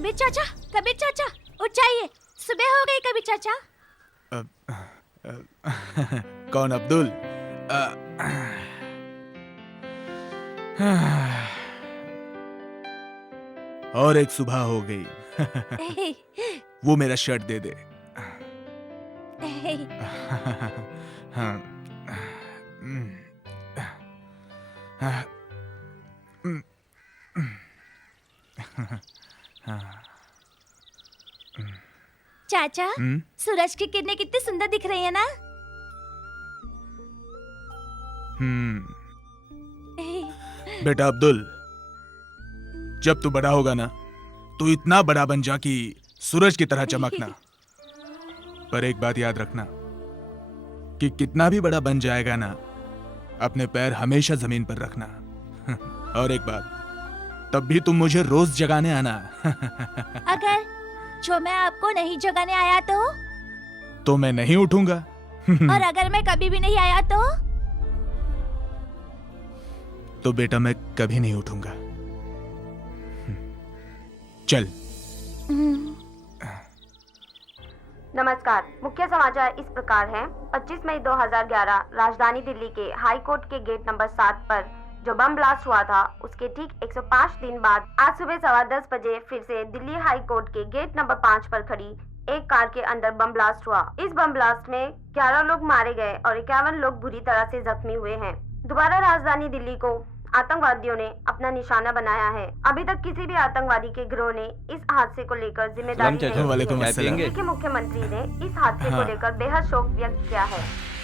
कबीर चाचा उठ जाइए, सुबह हो गई कबीर चाचा। कौन अब्दुल? और एक सुबह हो गई। वो मेरा शर्ट दे दे। चाचा, सूरज की किरणें कितनी सुंदर दिख रही है ना? बेटा अब्दुल, जब तू बड़ा होगा ना, तू इतना बड़ा बन जा कि सूरज की तरह चमकना। पर एक बात याद रखना कि कितना भी बड़ा बन जाएगा ना, अपने पैर हमेशा जमीन पर रखना। और एक बात, तब भी तुम मुझे रोज जगाने आना। अगर जो मैं आपको नहीं जगाने आया तो मैं नहीं उठूंगा। और अगर मैं कभी भी नहीं आया तो बेटा मैं कभी नहीं उठूंगा। चल। नमस्कार, मुख्य समाचार इस प्रकार हैं। 25 मई 2011 राजधानी दिल्ली के हाई कोर्ट के गेट नंबर 7 पर जो बम ब्लास्ट हुआ था, उसके ठीक 105 दिन बाद आज सुबह 10:15 बजे फिर से दिल्ली हाई कोर्ट के गेट नंबर 5 पर खड़ी एक कार के अंदर बम ब्लास्ट हुआ। इस बम ब्लास्ट में 11 लोग मारे गए और 51 लोग बुरी तरह से जख्मी हुए हैं। दोबारा राजधानी दिल्ली को आतंकवादियों ने अपना निशाना बनाया है। अभी तक किसी भी आतंकवादी के गिरोह ने इस हादसे को लेकर जिम्मेदारी दिल्ली के मुख्यमंत्री ने इस हादसे को लेकर बेहद शोक व्यक्त किया है।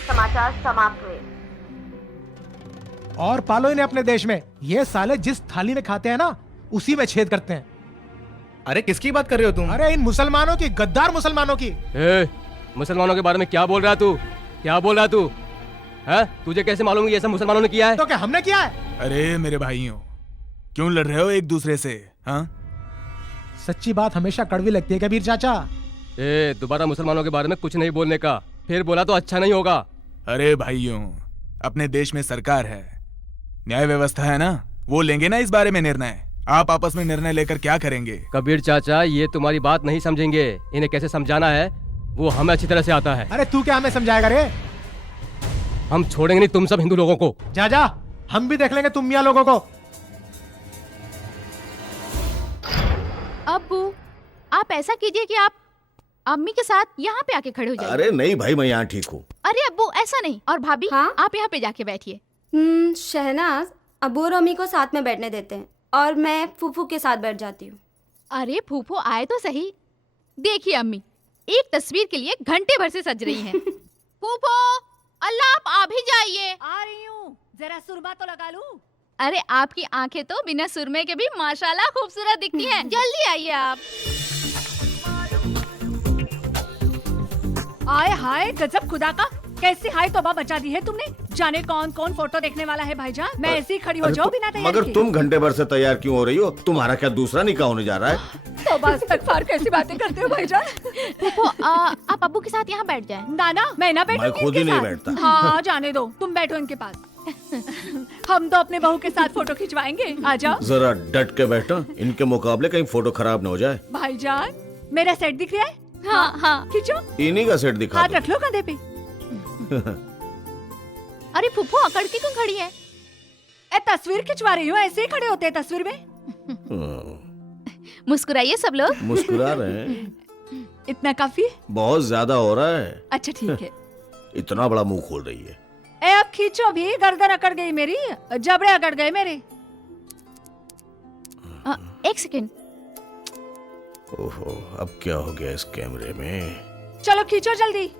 समाचार समाप्त हुए। और पालो इन्हें अपने देश में। ये साले जिस थाली में खाते हैं ना, उसी में छेद करते हैं। अरे किसकी बात कर रहे हो तुम? अरे इन मुसलमानों की, गद्दार मुसलमानों की। मुसलमानों के बारे में क्या बोल रहा तू? क्या बोल रहा तू? है? तुझे कैसे मालूम ये सब मुसलमानों ने किया है? तो क्या हमने किया है? अरे मेरे भाइयों, क्यों लड़ रहे हो एक दूसरे से? हाँ? सच्ची बात हमेशा कड़वी लगती है कबीर चाचा। दोबारा मुसलमानों के बारे में कुछ नहीं बोलने का। फिर बोला तो अच्छा नहीं होगा। अरे भाइयों, अपने देश में सरकार है, न्याय व्यवस्था है ना, वो लेंगे ना इस बारे में निर्णय। आप आपस में निर्णय लेकर क्या करेंगे? कबीर चाचा, ये तुम्हारी बात नहीं समझेंगे। इन्हें कैसे समझाना है वो हमें अच्छी तरह से आता है। अरे तू क्या हमें समझाएगा रे? हम छोड़ेंगे नहीं तुम सब हिंदू लोगों को। जा, हम भी देख लेंगे तुम मियां लोगों को। अब्बू, आप ऐसा कीजिए कि आप अम्मी के साथ यहाँ पे आके खड़े हो जाइए। अरे नहीं भाई, मैं यहाँ ठीक हूँ। अरे अब्बू ऐसा नहीं। और भाभी, हाँ? आप यहाँ पे जाके बैठिए। शहनाज, अबू और अम्मी को साथ में बैठने देते हैं और मैं फूफू के साथ बैठ जाती हूँ। अरे फूफू आए तो सही। देखिए अम्मी, एक तस्वीर के लिए घंटे भर से सज रही हैं। फूफू, अल्लाह आप आ भी जाइए। आ रही हूँ, जरा सुरमा तो लगा लूं। अरे आपकी आंखें तो बिना सुरमे के भी माशाल्लाह खूबसूरत दिखती हैं। जल्दी आइए आप। आए हाय, गजब खुदा का, कैसी हाय तौबा मचा दी है तुमने। जाने कौन कौन फोटो देखने वाला है भाईजान। मैं ऐसे ही खड़ी हो जाऊं बिना तैयारी मगर तुम घंटे भर से तैयार क्यों हो रही हो? तुम्हारा क्या दूसरा निकाह होने जा रहा है? तौबा इस्तगफार, कैसी बातें करते हो भाईजान। फूफू, आप अब्बू के साथ यहाँ बैठ जाएं। नाना, मैं ना बैठूंगी मैं खुद ही नहीं बैठता। हाँ, जाने दो, तुम बैठो इनके पास। हम तो अपने बहू के साथ फोटो खिंचवाएंगे। आ जाओ। जरा डट के बैठो, इनके मुकाबले कहीं फोटो खराब न हो जाए। भाईजान, मेरा सेट दिख रहा है? हाँ। खींचो। इन्हीं का सेट दिखा हाथ दो। रख लो कंधे पे। अरे फूफू, अकड़ के क्यों खड़ी है? तस्वीर खिंचवा रही हो, ऐसे ही खड़े होते हैं तस्वीर में। मुस्कुराइए सब लोग। मुस्कुरा रहे हैं। इतना काफी है? बहुत ज्यादा हो रहा है। अच्छा ठीक है। इतना बड़ा मुंह खोल रही है। अब खींचो भी, गर्दन अकड़ गई मेरी, जबड़े अकड़ गए मेरे। एक सेकंड। ओहो, अब क्या हो गया इस कैमरे में? चलो खींचो जल्दी।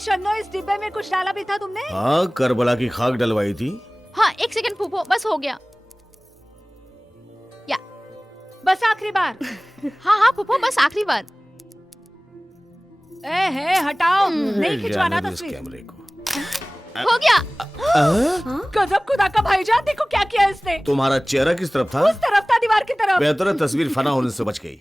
शन्नो, इस डिब्बे में कुछ डाला भी था तुमने? हाँ, करबला की खाक डलवाई थी। हाँ, एक सेकंड फूफू, बस हो गया। या बस आखिरी बार। हाँ फूफू, बस आखिरी बार। हटाओ, नहीं खिंचवाना तस्वीर। कैमरे को हो गया। गजब खुदा का भाईजान, देखो क्या किया इसने। तुम्हारा चेहरा किस तरफ था? उस तरफ था, दीवार की तरफ। बेहतर है तस्वीर फना होने से बच गई।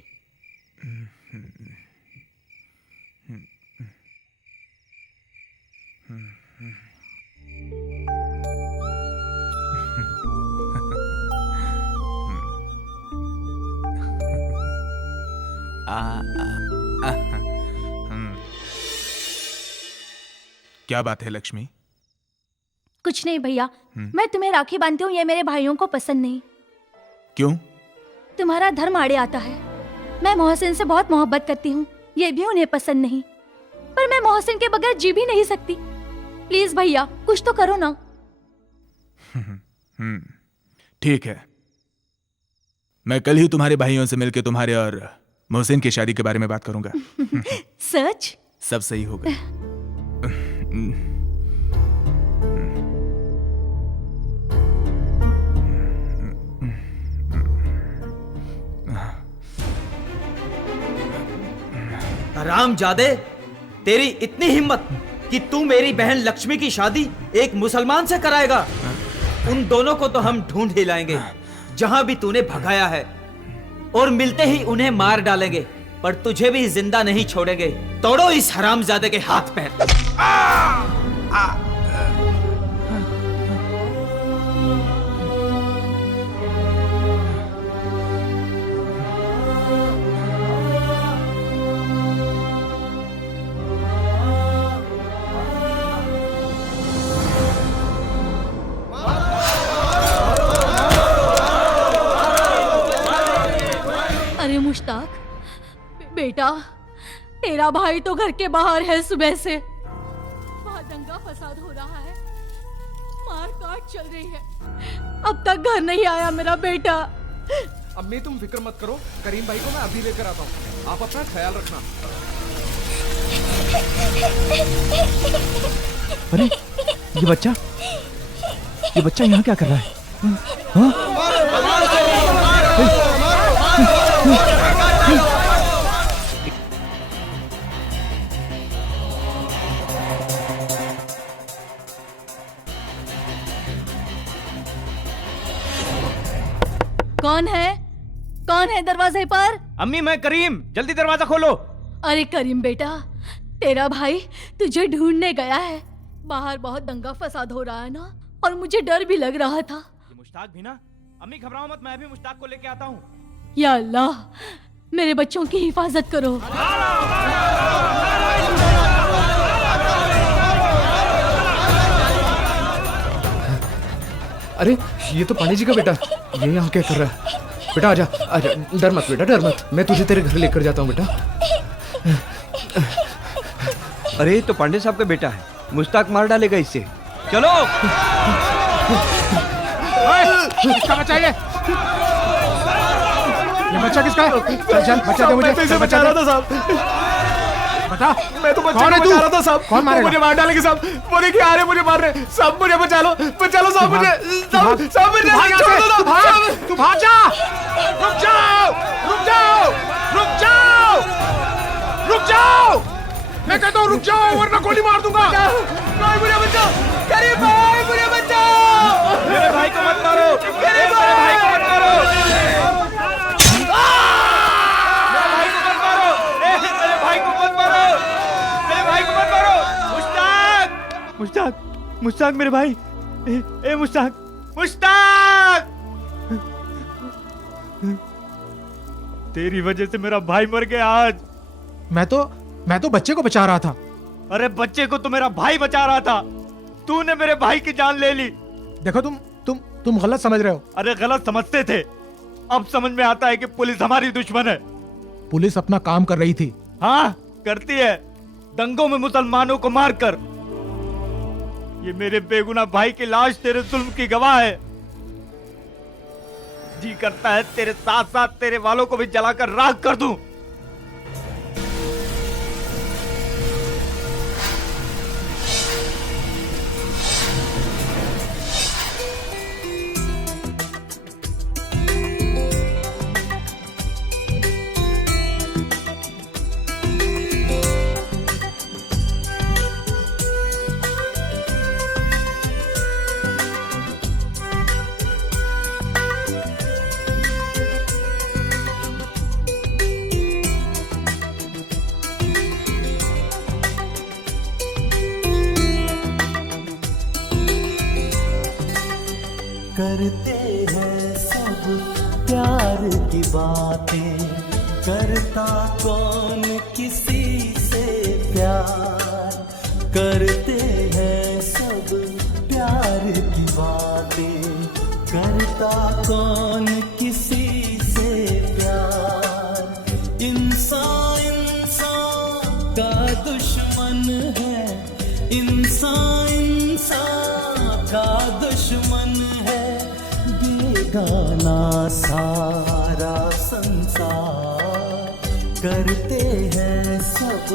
क्या बात है लक्ष्मी? कुछ नहीं भैया, मैं तुम्हें राखी बांधती हूँ, ये मेरे भाइयों को पसंद नहीं। क्यों? तुम्हारा धर्म आड़े आता है। मैं मोहसिन से बहुत मोहब्बत करती हूँ, ये भी उन्हें पसंद नहीं। पर मैं मोहसिन के बगैर जी भी नहीं सकती। प्लीज भैया कुछ तो करो ना। ठीक है, मैं कल ही तुम्हारे भाइयों से मिलकर तुम्हारे और मोहसिन की शादी के बारे में बात करूंगा। सच? सब सही होगा। हरामजादे, तेरी इतनी हिम्मत कि तू मेरी बहन लक्ष्मी की शादी एक मुसलमान से कराएगा? उन दोनों को तो हम ढूंढ ही लाएंगे जहां भी तूने भगाया है, और मिलते ही उन्हें मार डालेंगे, पर तुझे भी जिंदा नहीं छोड़ेंगे। तोड़ो इस हरामजादे के हाथ पैर। मुश्ताक बेटा, तेरा भाई तो घर के बाहर है सुबह से। वहाँ दंगा फसाद हो रहा है, मार काट चल रही है, अब तक घर नहीं आया मेरा बेटा। अम्मी तुम फिक्र मत करो, करीम भाई को मैं अभी लेकर आता हूँ, आप अपना ख्याल रखना। अरे ये बच्चा यहाँ क्या कर रहा है? हाँ? कौन है दरवाजे पर? अम्मी मैं करीम, जल्दी दरवाजा खोलो। अरे करीम बेटा, तेरा भाई तुझे ढूंढने गया है। बाहर बहुत दंगा फसाद हो रहा है ना, और मुझे डर भी लग रहा था। ये मुश्ताक भी ना? अम्मी घबराओ मत, मैं भी मुश्ताक को लेके आता हूँ। या अल्लाह, मेरे बच्चों की हिफाजत करो। अरे ये तो पांडे जी का बेटा, ये यहाँ क्या कर रहा है? बेटा आजा आजा, डर मत बेटा, डर मत, मैं तुझे तेरे घर लेकर जाता हूँ बेटा। अरे तो पांडे साहब का बेटा है, मुश्ताक मार डालेगा इससे। चलो। किसका बच्चा ये बच्चा किसका है? चल बच्चा दे मुझे। मैं बचा रहा था साहब। बता, मैं तो बच्चे को बचा रहा था साहब। कौन मारेगा? मुझे मार डालेंगे साहब, वो देखिए आ रहे मुझे मार रहे साहब, मुझे बचा लो साहब, मुझे साहब मुझे छोड़ दो। तू भाग जा। रुक जाओ, मैं कहता हूँ रुक जाओ वरना गोली मार दूंगा। मुझे बचाओ, करीम भाई मुझे बचाओ। मेरे भाई को मत मारो, मेरे भाई को मत मारो, मेरे भाई को मत मारो, मेरे भाई को मत मारो। मुश्ताक मेरे भाई, ए मुश्ताक। तेरी वजह से मेरा भाई मर गया आज। मैं तो बच्चे को बचा रहा था। अरे बच्चे को तो मेरा भाई बचा रहा था, तूने मेरे भाई की जान ले ली। देखो तुम गलत समझ रहे हो। अरे गलत समझते थे, अब समझ में आता है कि पुलिस हमारी दुश्मन है। पुलिस अपना काम कर रही थी। हाँ करती है, दंगों में मुसलमानों को मारकर। ये मेरे बेगुनाह भाई की लाश तेरे जुल्म की गवाह है। जी करता है तेरे साथ साथ तेरे वालों को भी जलाकर राख कर दूं। करते हैं सब प्यार की बातें, करता कौन किसी से प्यार, करते करता कौन किसी से प्यार, इंसान इंसान का दुश्मन है, इंसान इंसान का दुश्मन है, बेगाना सारा संसार, करते हैं सब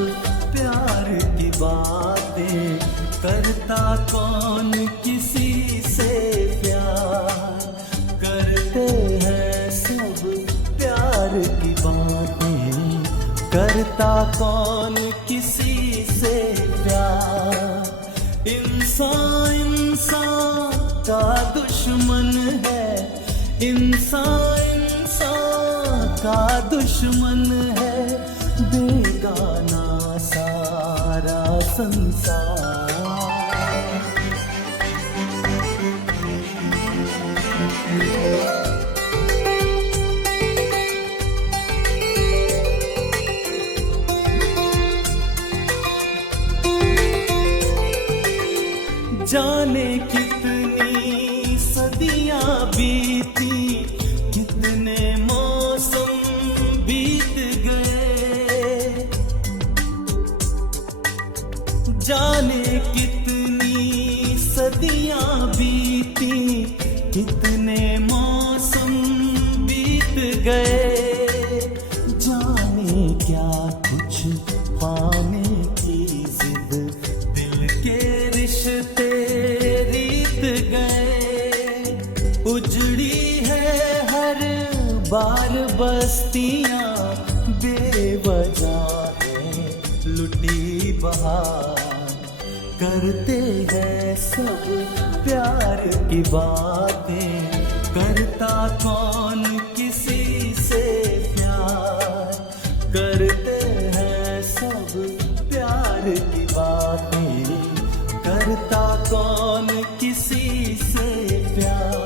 प्यार की बातें, करता कौन किसी से प्यार, करते हैं सब प्यार की बातें, करता कौन किसी से प्यार, इंसान इंसान का दुश्मन है, इंसान इंसान का दुश्मन है, बेगाना सारा संसार। जाने कितनी सदियां बीती, कितने मौसम बीत गए, जाने कितनी सदियां बीती, कितने मौसम बीत गए, जाने क्या कुछ पाने की जिद, दिल के रिश्ते रीत गए, उजड़ी है हर बार बस्तियां, बेवजह है लुटी बहार, करते हैं सब प्यार की बातें, करता कौन किसी से प्यार, करते हैं सब प्यार की बातें, करता कौन किसी से प्यार।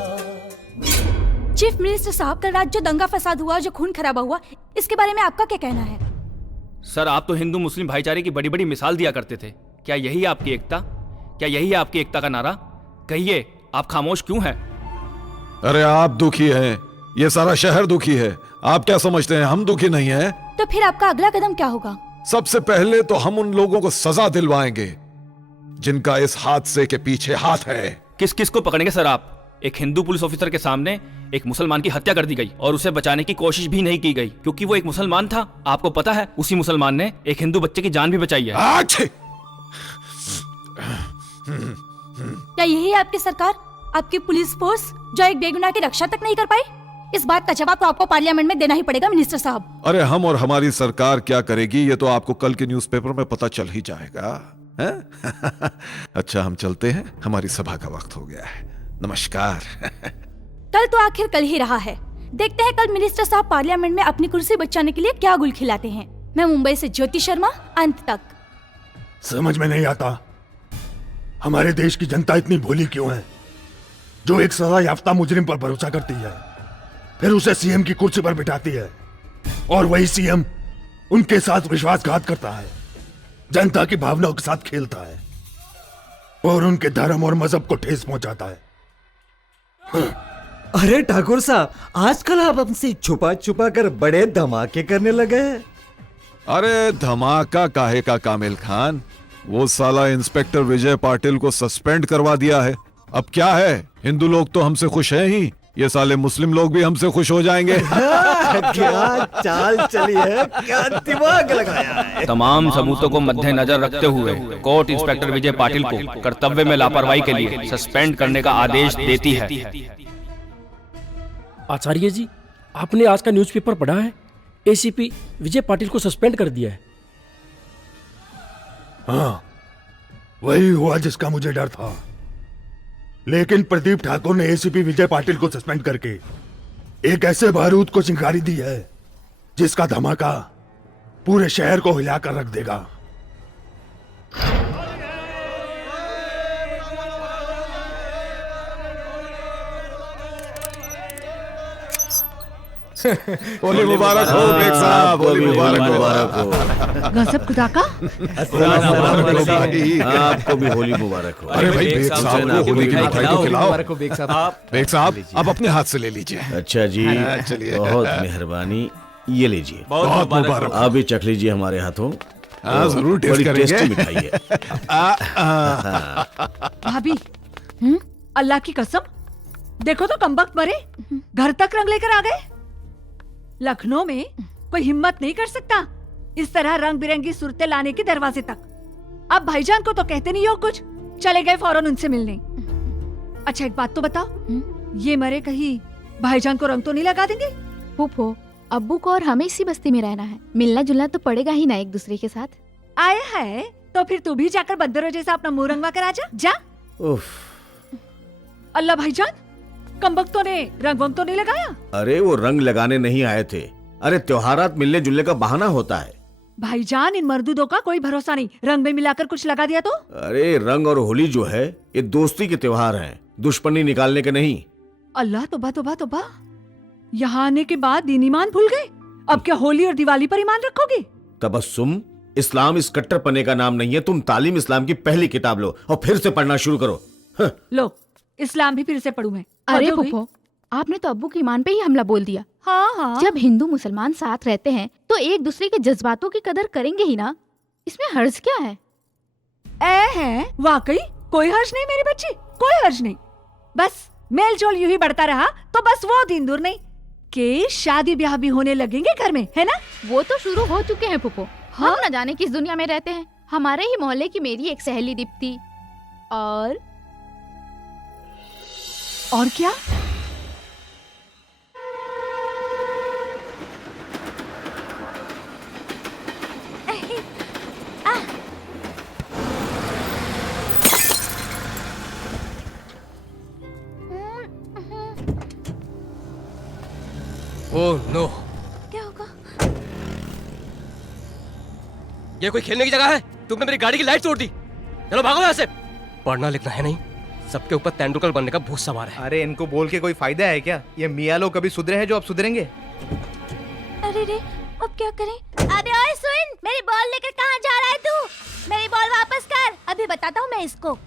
चीफ मिनिस्टर साहब, कल रात जो दंगा फसाद हुआ, जो खून खराबा हुआ, इसके बारे में आपका क्या कहना है? सर, आप तो हिंदू मुस्लिम भाईचारे की बड़ी बड़ी मिसाल दिया करते थे। क्या यही आपकी एकता? क्या यही है आपकी एकता का नारा? कहिए, आप खामोश क्यों हैं? अरे आप दुखी हैं, ये सारा शहर दुखी है। आप क्या समझते हैं हम दुखी नहीं हैं? तो फिर आपका अगला कदम क्या होगा? सबसे पहले तो हम उन लोगों को सजा दिलवाएंगे जिनका इस हादसे के पीछे हाथ है। किस किस को पकड़ेंगे सर आप? एक हिंदू पुलिस ऑफिसर के सामने एक मुसलमान की हत्या कर दी गई और उसे बचाने की कोशिश भी नहीं की गई क्योंकि वो एक मुसलमान था। आपको पता है, उसी मुसलमान ने एक हिंदू बच्चे की जान भी बचाई है। क्या यही है आपकी सरकार, आपकी पुलिस फोर्स, जो एक बेगुनाह की रक्षा तक नहीं कर पाई? इस बात का जवाब तो आपको पार्लियामेंट में देना ही पड़ेगा मिनिस्टर साहब। अरे हम और हमारी सरकार क्या करेगी ये तो आपको कल के न्यूज़पेपर में पता चल ही जाएगा, है? अच्छा, हम चलते हैं, हमारी सभा का वक्त हो गया है। नमस्कार। कल तो आखिर कल ही रहा है, देखते हैं कल मिनिस्टर साहब पार्लियामेंट में अपनी कुर्सी बचाने के लिए क्या गुल खिलाते हैं। मैं मुंबई से ज्योति शर्मा, अंत तक। समझ में नहीं आता हमारे देश की जनता इतनी भोली क्यों है, जो एक सजा याफ्ता मुजरिम पर भरोसा करती है, फिर उसे सीएम की कुर्सी पर बिठाती है और वही सीएम उनके साथ विश्वासघात करता है, जनता की भावनाओं के साथ खेलता है और उनके धर्म और मजहब को ठेस पहुंचाता है। अरे ठाकुर साहब, आजकल आप हमसे छुपा छुपा कर बड़े धमाके करने लगे हैं। अरे धमाका काहे का कामिल खान, वो साला इंस्पेक्टर विजय पाटिल को सस्पेंड करवा दिया है। अब क्या है, हिंदू लोग तो हमसे खुश हैं ही, ये साले मुस्लिम लोग भी हमसे खुश हो जाएंगे। क्या चाल चली है, क्या दिमाग लगाया है। तमाम सबूतों को मद्देनजर रखते हुए कोर्ट इंस्पेक्टर विजय पाटिल को कर्तव्य में लापरवाही के लिए सस्पेंड करने का आदेश देती है। आचार्य जी, आपने आज का न्यूज़पेपर पढ़ा है? एसीपी विजय पाटिल को सस्पेंड कर दिया है। हाँ, वही हुआ जिसका मुझे डर था। लेकिन प्रदीप ठाकुर ने एसीपी विजय पाटिल को सस्पेंड करके एक ऐसे बारूद को चिंगारी दी है जिसका धमाका पूरे शहर को हिलाकर रख देगा। होली मुबारक हो बेग साहब, होली मुबारक हो। गजब खुदा का। आपको भी होली मुबारक हो। अरे भाई बेग साहब को होली की मिठाई तो खिलाओ। बेग साहब। बेग साहब आप अपने हाथ से ले लीजिए। अच्छा जी, चलिए। बहुत मेहरबानी, ये लीजिए। बहुत मुबारक। आप भी चख लीजिए हमारे हाथों। हाँ जरूर टेस्ट बड़ी करेंगे। टेस्टी मिठाई है। भाभी अल्लाह की कसम, देखो तो कमबख्त मरे घर तक रंग लेकर आ गए। लखनऊ में कोई हिम्मत नहीं कर सकता इस तरह रंग बिरंगी सूरतें लाने की दरवाजे तक। अब भाईजान को तो कहते नहीं हो कुछ, चले गए फौरन उनसे मिलने। अच्छा एक बात तो बताओ, ये मरे कहीं भाईजान को रंग तो नहीं लगा देंगे? फूफो, अब्बू को और हमें इसी बस्ती में रहना है, मिलना जुलना तो पड़ेगा ही ना एक दूसरे के साथ। आए है तो फिर तू भी जाकर बंदरों जैसा अपना मुंह रंगवा कर आजा जा। अल्लाह भाईजान, कमबख्तों ने रंग वंग तो नहीं लगाया? अरे वो रंग लगाने नहीं आए थे। अरे त्योहारात मिलने जुलने का बहाना होता है। भाईजान इन मर्दूदों का कोई भरोसा नहीं, रंग में मिलाकर कुछ लगा दिया तो? अरे रंग और होली जो है ये दोस्ती के त्योहार हैं, दुश्मनी निकालने के नहीं। अल्लाह तौबा तौबा तौबा, यहाँ आने के बाद दीन ईमान भूल गए। अब क्या होली और दिवाली पर ईमान रखोगे? तबस्सुम, इस्लाम इस कट्टरपने का नाम नहीं है। तुम तालीम इस्लाम की पहली किताब लो और फिर से पढ़ना शुरू करो। लो इस्लाम भी फिर से पढ़ूं मैं। अरे फूफो, आपने तो अब्बू के ईमान पे ही हमला बोल दिया। हाँ हाँ, जब हिंदू मुसलमान साथ रहते हैं तो एक दूसरे के जज्बातों की कदर करेंगे ही ना, इसमें हर्ज क्या है? है वाकई कोई हर्ज नहीं मेरी बच्ची, कोई हर्ज नहीं। बस मेल जोल यूं ही बढ़ता रहा तो बस वो दिन दूर नहीं कि शादी ब्याह भी होने लगेंगे घर में, है ना? वो तो शुरू हो चुके हैं फूफो। हम न जाने किस दुनिया में रहते हैं। हमारे ही मोहल्ले की मेरी एक सहेली दीप्ति और क्या? ओह नो, क्या होगा? ये कोई खेलने की जगह है? तुमने मेरी गाड़ी की लाइट तोड़ दी। चलो भागो यहाँ से। पढ़ना लिखना है नहीं, सबके ऊपर तेंदुलकर बनने का भूत सवार है। अरे इनको बोल के कोई फायदा है क्या? ये मियाँ लोग कभी सुधरे हैं जो अब सुधरेंगे? अरे रे, अब क्या करें? अबे ओए सुन, मेरी बॉल लेकर कहाँ जा रहा है तू? मेरी बॉल वापस कर, अभी बताता हूँ मैं इसको।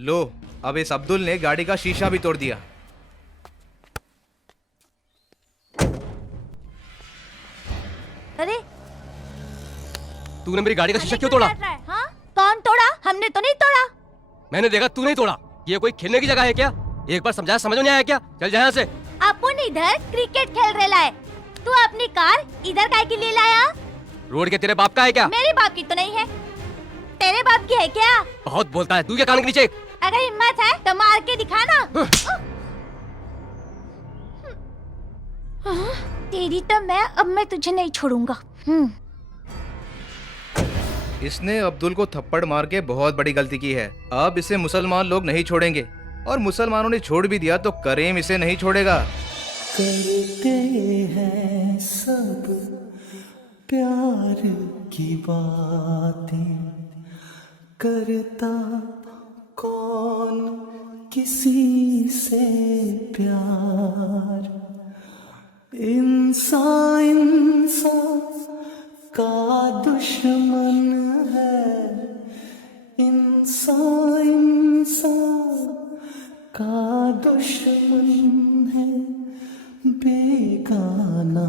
लो, अब इस अब्दुल ने गाड़ी का शीशा भी तोड़ दिया। अरे तूने मेरी गाड़ी का शीशा क्यों तोड़ा? हाँ? कौन तोड़ा? हमने तो नहीं तोड़ा। मैंने देखा, तू नहीं तोड़ा। ये कोई खेलने की जगह है क्या? एक बार समझाया समझ में नहीं आया क्या? चल जा यहाँ से। अपन इधर क्रिकेट खेल रहे लाए, तू अपनी कार इधर काहे के लिए लाया? रोड के तेरे बाप का है क्या? मेरे बाप की तो नहीं है, तेरे बाप की है क्या? बहुत बोलता है तू, क्या कान के नीचे? अगर हिम्मत है तो मार के दिखाना। तेरी तो मैं तुझे नहीं छोड़ूंगा। इसने अब्दुल को थप्पड़ मार के बहुत बड़ी गलती की है। अब इसे मुसलमान लोग नहीं छोड़ेंगे, और मुसलमानों ने छोड़ भी दिया तो करीम इसे नहीं छोड़ेगा। करते हैं सब प्यार की बातें, करता कौन किसी से प्यार। इंसान का दुश्मन है, इंसान का दुश्मन है, बेगाना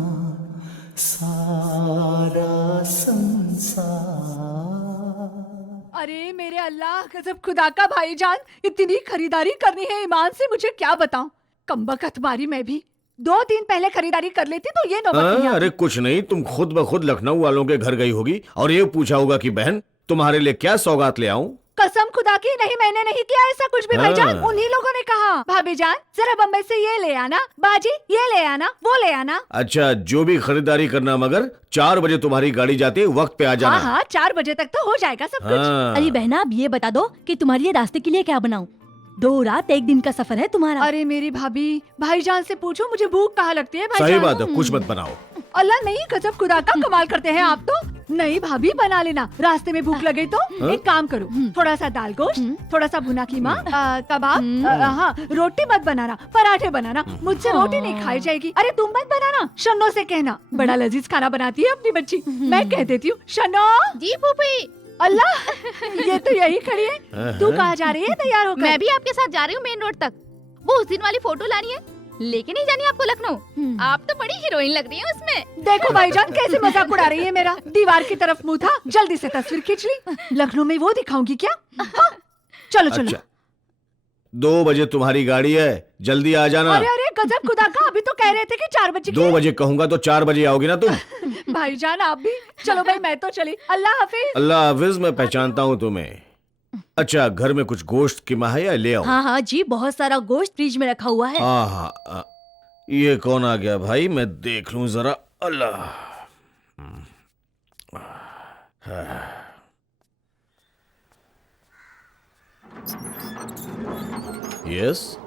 सारा संसार। अरे मेरे अल्लाह, गजब खुदा का भाईजान, इतनी खरीदारी करनी है ईमान से, मुझे क्या बताऊं। कमबख्त मारी मैं भी 2 दिन पहले खरीदारी कर लेती तो ये नौबत नहीं आती। अरे कुछ नहीं, तुम खुद ब खुद लखनऊ वालों के घर गई होगी और ये पूछा होगा कि बहन तुम्हारे लिए क्या सौगात ले आऊं। कसम खुदा की, नहीं मैंने नहीं किया ऐसा कुछ भी भाईजान। उन्हीं लोगों ने कहा, भाभी जान जरा बम्बई से ये ले आना, बाजी ये ले आना, वो ले आना। अच्छा, जो भी खरीदारी करना, मगर 4 बजे तुम्हारी गाड़ी जाती है, वक्त पे आ जाना। हाँ 4 बजे तक तो हो जाएगा सब कुछ। अरे बहना, अब ये बता दो कि तुम्हारे लिए रास्ते के लिए क्या बनाऊं? 2 रात 1 दिन का सफर है तुम्हारा। अरे मेरी भाभी, भाईजान से पूछो मुझे भूख कहाँ लगती है भाईजान। सही बात है, कुछ मत बनाओ। अल्लाह नहीं, गजब खुदा का कमाल करते हैं आप तो। नहीं भाभी बना लेना, रास्ते में भूख लगे तो। हाँ? एक काम करो, थोड़ा सा दाल गोश्त, थोड़ा सा भुना कीमा, कबाब, हाँ रोटी मत बनाना, पराठे बनाना, मुझसे रोटी नहीं खाई जाएगी। अरे तुम मत बनाना, शन्नो से कहना, बड़ा लजीज खाना बनाती है अपनी बच्ची। मैं कह देती हूँ, शन्नो। जी फूफी। अल्लाह, ये तो यही खड़ी है। तू कहाँ जा रही है तैयार होकर? मैं भी आपके साथ जा रही हूँ मेन रोड तक। वो उस दिन वाली फोटो लानी है, लेके नहीं जानी आपको लखनऊ। आप तो बड़ी हीरोइन लग रही हैं उसमें। देखो भाईजान कैसे मजाक उड़ा रही है मेरा। दीवार की तरफ मुंह था, जल्दी से तस्वीर खींच ली। लखनऊ में वो दिखाऊंगी क्या? हाँ? चलो चलो। अच्छा, 2 बजे तुम्हारी गाड़ी है, जल्दी आ जाना। अरे अरे गजब खुदा का, अभी तो कह रहे थे कि 4 बजे 2 बजे कहूंगा तो 4 बजे आओगी ना तुम। भाईजान आप भी चलो। भाई मैं तो चली, अल्लाह हाफिज। अल्लाह हाफिज, मैं पहचानता हूँ तुम्हें। अच्छा, घर में कुछ गोश्त कीमा है या ले आओ? हाँ हाँ जी, बहुत सारा गोश्त फ्रिज में रखा हुआ है। हाँ, ये कौन आ गया भाई, मैं देख लूं जरा। अल्लाह। Yes,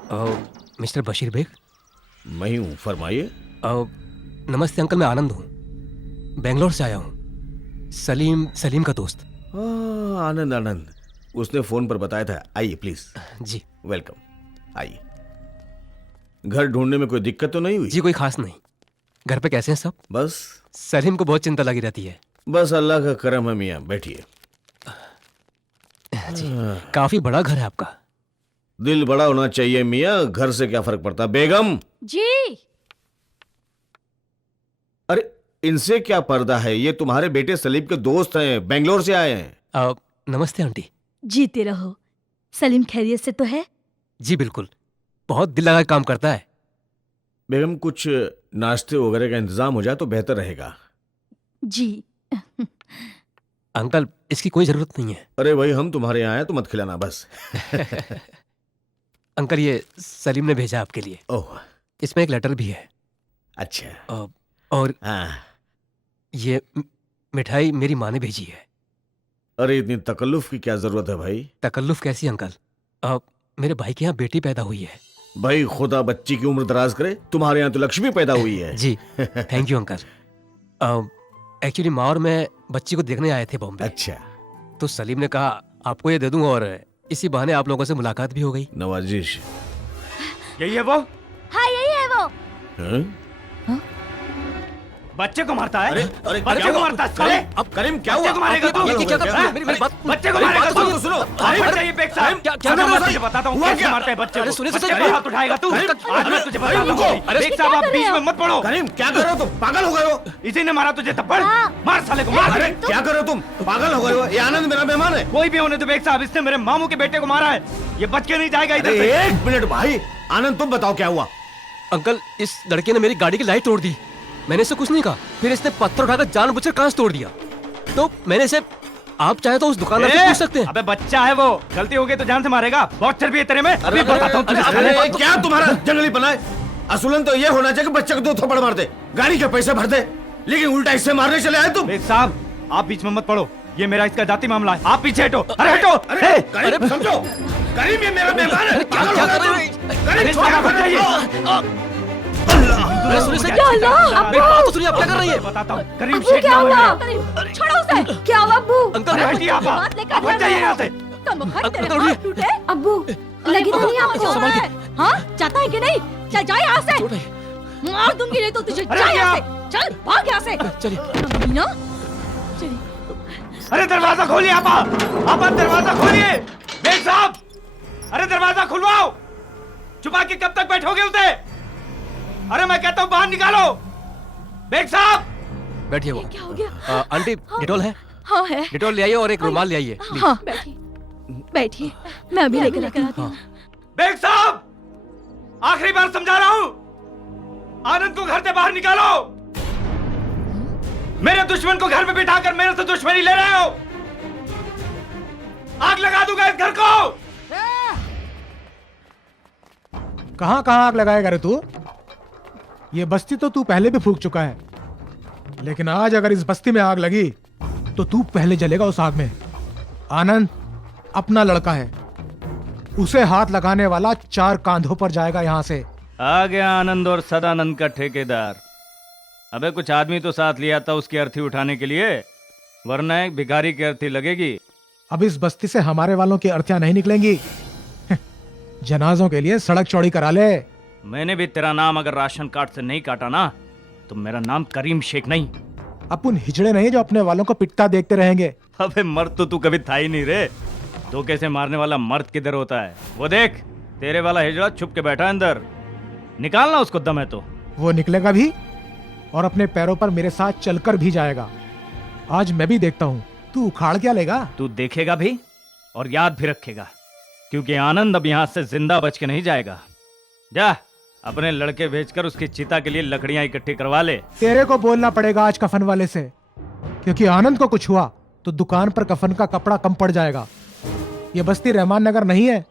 mister Bashir Baig. मैं ही हूँ, फरमाइए। नमस्ते अंकल, मैं आनंद हूँ, बेंगलोर से आया हूँ। सलीम का दोस्त। आनंद आनंद, उसने फोन पर बताया था। आइए प्लीज। जी वेलकम, आइए। घर ढूंढने में कोई दिक्कत तो नहीं हुई? जी कोई खास नहीं। घर पे कैसे हैं सब? बस सलीम को बहुत चिंता लगी रहती है। बस अल्लाह का करम है मियाँ, बैठिए। जी, काफी बड़ा घर है आपका। दिल बड़ा होना चाहिए मियाँ, घर से क्या फर्क पड़ता। बेगम जी। अरे इनसे क्या पर्दा है, ये तुम्हारे बेटे सलीम के दोस्त हैं, बेंगलोर से आए हैं। नमस्ते आंटी। जीते रहो। सलीम खैरियत से तो है? जी बिल्कुल, बहुत दिल लगा काम करता है। बेगम कुछ नाश्ते वगैरह का इंतजाम हो जाए तो बेहतर रहेगा। जी। अंकल इसकी कोई जरूरत नहीं है। अरे भाई हम तुम्हारे यहाँ आए तो मत खिलाना बस। अंकल ये सलीम ने भेजा आपके लिए। ओह, इसमें एक लेटर भी है। अच्छा। और ये मिठाई मेरी माँ ने भेजी है। अरे इतनी तकल्लुफ की क्या जरूरत है भाई? तकल्लुफ कैसी अंकल, मेरे भाई के यहाँ बेटी पैदा हुई है। भाई खुदा बच्ची की उम्र दराज करे, तुम्हारे यहाँ तो लक्ष्मी पैदा हुई है। जी थैंक यू अंकल। एक्चुअली माँ और मैं बच्ची को देखने आए थे बॉम्बे। अच्छा। तो सलीम ने कहा आपको ये दे दूं और इसी बहाने आप लोगों से मुलाकात भी हो गई। नवाजिश। यही है वो? हाँ यही है वो। बच्चे को मारता है? अरे बच्चे को मारता है साले? अब करीम क्या हुआ? बच्चे को मारेगा तू? ये क्या कर रहा है? मेरी बात, बच्चे को मारेगा तू? सुनो। हट जाइए बेग साहब। क्या मैं तुझे बताता हूँ कैसे मारता है बच्चे को। सुनिए, बच्चे पे हाथ उठाएगा तू? आज मैं तुझे बताता हूँ। बेग साहब आप बीच में मत पड़ो। करीम क्या कर रहे हो तुम? पागल हो गए हो? इसी ने मारा तुझे थप्पड़। मार साले को, मार। अरे क्या कर रहे हो तुम? पागल हो गए हो? ये आनंद मेरा मेहमान है। कोई भी होने तो बेग साहब, इसने मेरे मामू के बेटे को मारा है। ये बच के नहीं जाएगा इधर से। एक मिनट भाई, आनंद तुम बताओ क्या हुआ? अंकल इस लड़के ने मेरी गाड़ी की लाइट तोड़ दी। मैंने इसे कुछ नहीं कहा, फिर इसने पत्थर उठाकर जानबूझकर कांच तोड़ दिया। तो मैंने इसे, आप चाहे तो उस दुकानदार से पूछ सकते हैं। अबे बच्चा है वो, गलती हो गई तो जान से मारेगा। बहुत चर्बी है तेरे में। अभी बताता हूँ तुझे। अरे क्या तुम्हारा जंगली पना है? असूलन तो ये होना चाहिए कि बच्चे को 2 थप्पड़ मार दे, गाड़ी के पैसे भर दे, लेकिन उल्टा इससे मारने चले आए तुम। बेग साहब आप बीच में मत पड़ो, ये मेरा इसका जाति मामला है। आप पीछे हटो। अरे हटो। करीम समझो, करीम ये मेरा मेहमान है। क्या कर रहे हो? करीम छोड़ कर जाइए। आप क्या कर रही है? बताता हूँ। करीम अब्बू शेख क्या नाम है हुआ? मेरा। छोड़ो उसे। क्या हुआ अब्बू? अंकल हटिए आप। बात लेकर हट जाइए यहाँ से। अब्बू लगी तो नहीं आपको? हाँ जाता है कि नहीं? चल जाए यहाँ से। मार दूंगी नहीं तो तुझे। जा यहाँ से, चल भाग यहाँ से। चलिए मीना, अरे दरवाजा खोलिए आप दरवाजा खोलिए। बेग साहब अरे दरवाजा खुलवाओ। छुपा के कब तक बैठोगे उसे? अरे मैं कहता हूँ बाहर निकालो। बेग साहब बैठिए। वो क्या हो गया? आंटी डिटॉल है? हाँ है। डिटॉल ले आइए और एक रुमाल ले आइए। हाँ बैठिए, मैं अभी लेकर आती हूँ। बेग साहब आखिरी बार समझा रहा हूँ, आनंद को घर से बाहर निकालो। मेरे दुश्मन को घर में बिठाकर मेरे से दुश्मनी ले रहे हो। आग लगा दूंगा इस घर को। कहाँ कहाँ आग लगाएगा रे तू? ये बस्ती तो तू पहले भी फूंक चुका है, लेकिन आज अगर इस बस्ती में आग लगी तो तू पहले जलेगा उस आग में। आनंद अपना लड़का है, उसे हाथ लगाने वाला 4 कांधों पर जाएगा यहां से। आ गया आनंद और सदानंद का ठेकेदार। अबे कुछ आदमी तो साथ लिया था उसकी अर्थी उठाने के लिए। वरना एक भिखारी की अर्थी लगेगी। अब इस बस्ती से हमारे वालों की अर्थियां नहीं निकलेंगी। जनाजों के लिए सड़क चौड़ी करा ले। मैंने भी तेरा नाम अगर राशन कार्ड से नहीं काटा ना तो मेरा नाम करीम शेख नहीं। अपन हिजड़े नहीं जो अपने वालों को पिटता देखते रहेंगे। अबे मर्द तो तू कभी था ही नहीं रे। धोखे से मारने वाला मर्द किधर होता है? वो देख, तेरे वाला हिजड़ा छुप के बैठा है अंदर। निकालना उसको दम है तो। वो निकलेगा भी और अपने पैरों पर मेरे साथ चलकर भी जाएगा। आज मैं भी देखता हूँ तू उखाड़ क्या लेगा। तू देखेगा भी और याद भी रखेगा, क्योंकि आनंद अब यहाँ से जिंदा बच के नहीं जाएगा। जा अपने लड़के भेजकर उसकी चिता के लिए लकड़ियां इकट्ठी करवा ले। तेरे को बोलना पड़ेगा आज कफन वाले से, क्योंकि आनंद को कुछ हुआ तो दुकान पर कफन का कपड़ा कम पड़ जाएगा। ये बस्ती रहमान नगर नहीं है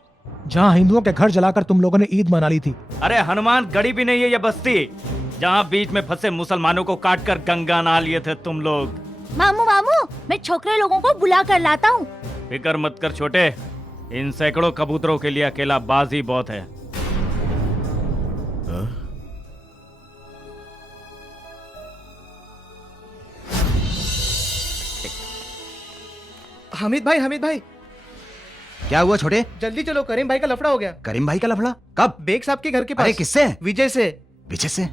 जहाँ हिंदुओं के घर जलाकर तुम लोगों ने ईद मना ली थी। अरे हनुमान गढ़ी भी नहीं है ये बस्ती जहाँ बीच में फंसे मुसलमानों को काटकर गंगा नहा लिए थे तुम लोग। मामू मामू, मैं छोकरे लोगों को बुला कर लाता हूँ। फिक्र मत कर छोटे, इन सैकड़ों कबूतरों के लिए अकेला बाजी बहुत है। हामिद भाई क्या हुआ छोटे? जल्दी चलो, करीम भाई का लफड़ा हो गया। करीम भाई का लफड़ा कब? बेग साहब के घर के पास। अरे किससे? विजय से। विजय से?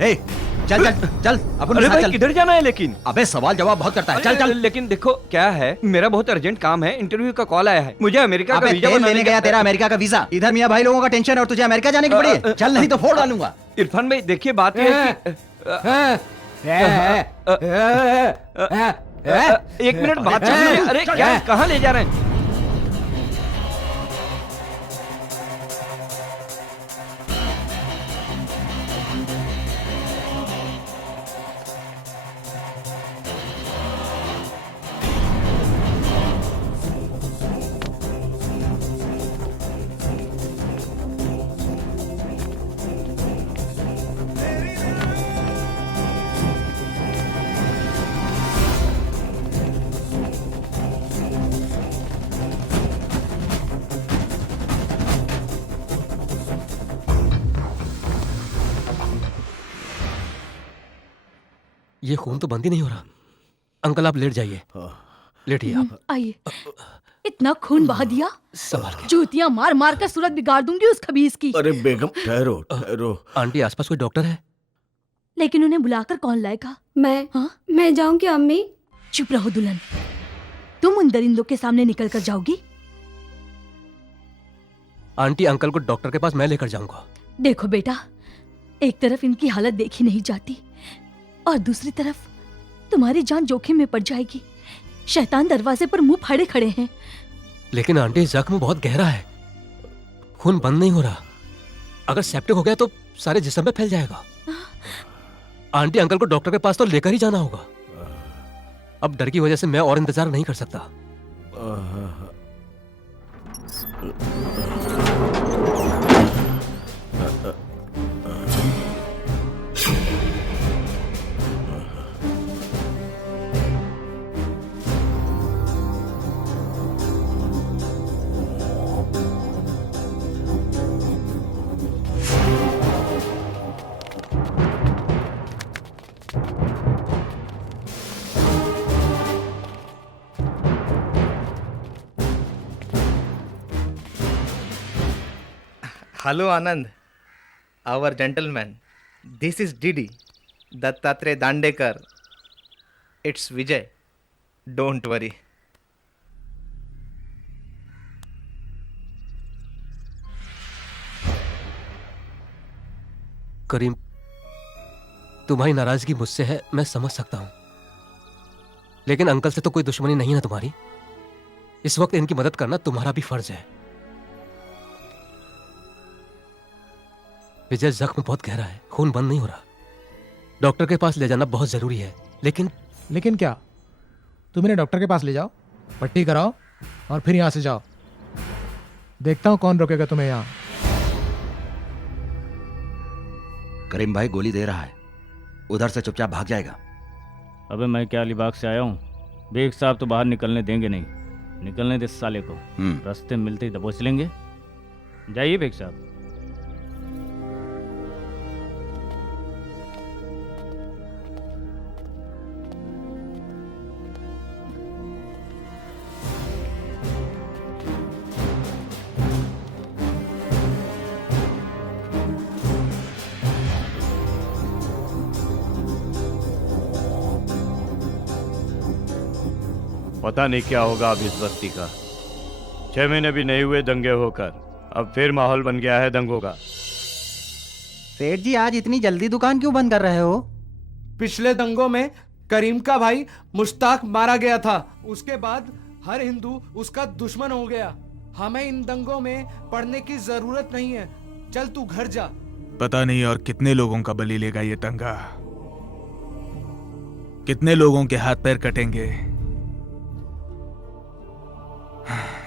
ए, चल चल चल अपन अरे साथ भाई चल। किधर जाना है लेकिन? अबे सवाल जवाब बहुत करता है। चल चल। लेकिन देखो क्या है, मेरा बहुत अर्जेंट काम है, इंटरव्यू का कॉल आया है, मुझे अमेरिका का अबे वीजा तेल बनाने लेने का- गया तेरा अमेरिका का वीजा। इधर मियां भाई लोगों का टेंशन है और तुझे अमेरिका जाने की पड़ी। चल नहीं तो फोड़ डालूंगा। इरफान भाई देखिए बात ये है कि एक मिनट बात सुनिए। अरे क्या, कहाँ ले जा रहे हैं? ये खून तो बंद ही नहीं हो रहा। अंकल आप लेट जाइए, लेटिए आप। आइए, इतना खून बहा दिया। संभाल के। जूतियां मार मार कर सूरत बिगाड़ दूंगी उस खबीस की। अरे बेगम ठहरो ठहरो। आंटी आसपास कोई डॉक्टर है? लेकिन उन्हें बुलाकर कौन लाएगा? मैं जाऊंगी अम्मी। चुप रहो दुल्हन, तुम उन दरिंदों के सामने निकल कर जाओगी। आंटी अंकल को डॉक्टर के पास मैं लेकर जाऊंगा। देखो बेटा, एक तरफ इनकी हालत देखी नहीं जाती और दूसरी तरफ तुम्हारी जान जोखिम में पड़ जाएगी। शैतान दरवाजे पर मुंह फाड़े खड़े हैं। लेकिन आंटी जख्म बहुत गहरा है, खून बंद नहीं हो रहा। अगर सेप्टिक हो गया तो सारे जिस्म में फैल जाएगा। आंटी अंकल को डॉक्टर के पास तो लेकर ही जाना होगा। अब डर की वजह से मैं और इंतजार नहीं कर सकता। Hello Anand, our gentleman, this is DD Dattatreya Dandekar. It's Vijay, don't worry. Karim, तुम्हारी नाराजगी मुझसे है, मैं समझ सकता हूं, लेकिन अंकल से तो कोई दुश्मनी नहीं है तुम्हारी। इस वक्त इनकी मदद करना तुम्हारा भी फर्ज है। विजय, जख्म बहुत गहरा है, खून बंद नहीं हो रहा। डॉक्टर के पास ले जाना बहुत जरूरी है। लेकिन क्या? तुम इन्हें डॉक्टर के पास ले जाओ, पट्टी कराओ और फिर यहां से जाओ। देखता हूं कौन रोकेगा तुम्हें यहां। करीम भाई गोली दे रहा है, उधर से चुपचाप भाग जाएगा। अबे मैं क्या अलीबाग से आया हूँ, बेग साहब तो बाहर निकलने देंगे नहीं। निकलने दे साले को। रास्ते में मिलते ही दबोच लेंगे। जाइए बेग साहब। पता नहीं क्या होगा अब इस बस्ती का। 6 महीने भी नहीं हुए दंगे होकर, अब फिर माहौल बन गया है दंगों का। सेठ जी आज इतनी जल्दी दुकान क्यों बंद कर रहे हो? पिछले दंगों में करीम का भाई मुश्ताक मारा गया था। उसके बाद हर हिंदू उसका दुश्मन हो गया। हमें इन दंगों में पड़ने की जरूरत नहीं है। चल तू घर जा। पता नहीं और कितने लोगों का बलि लेगा ये दंगा, कितने लोगों के हाथ पैर कटेंगे।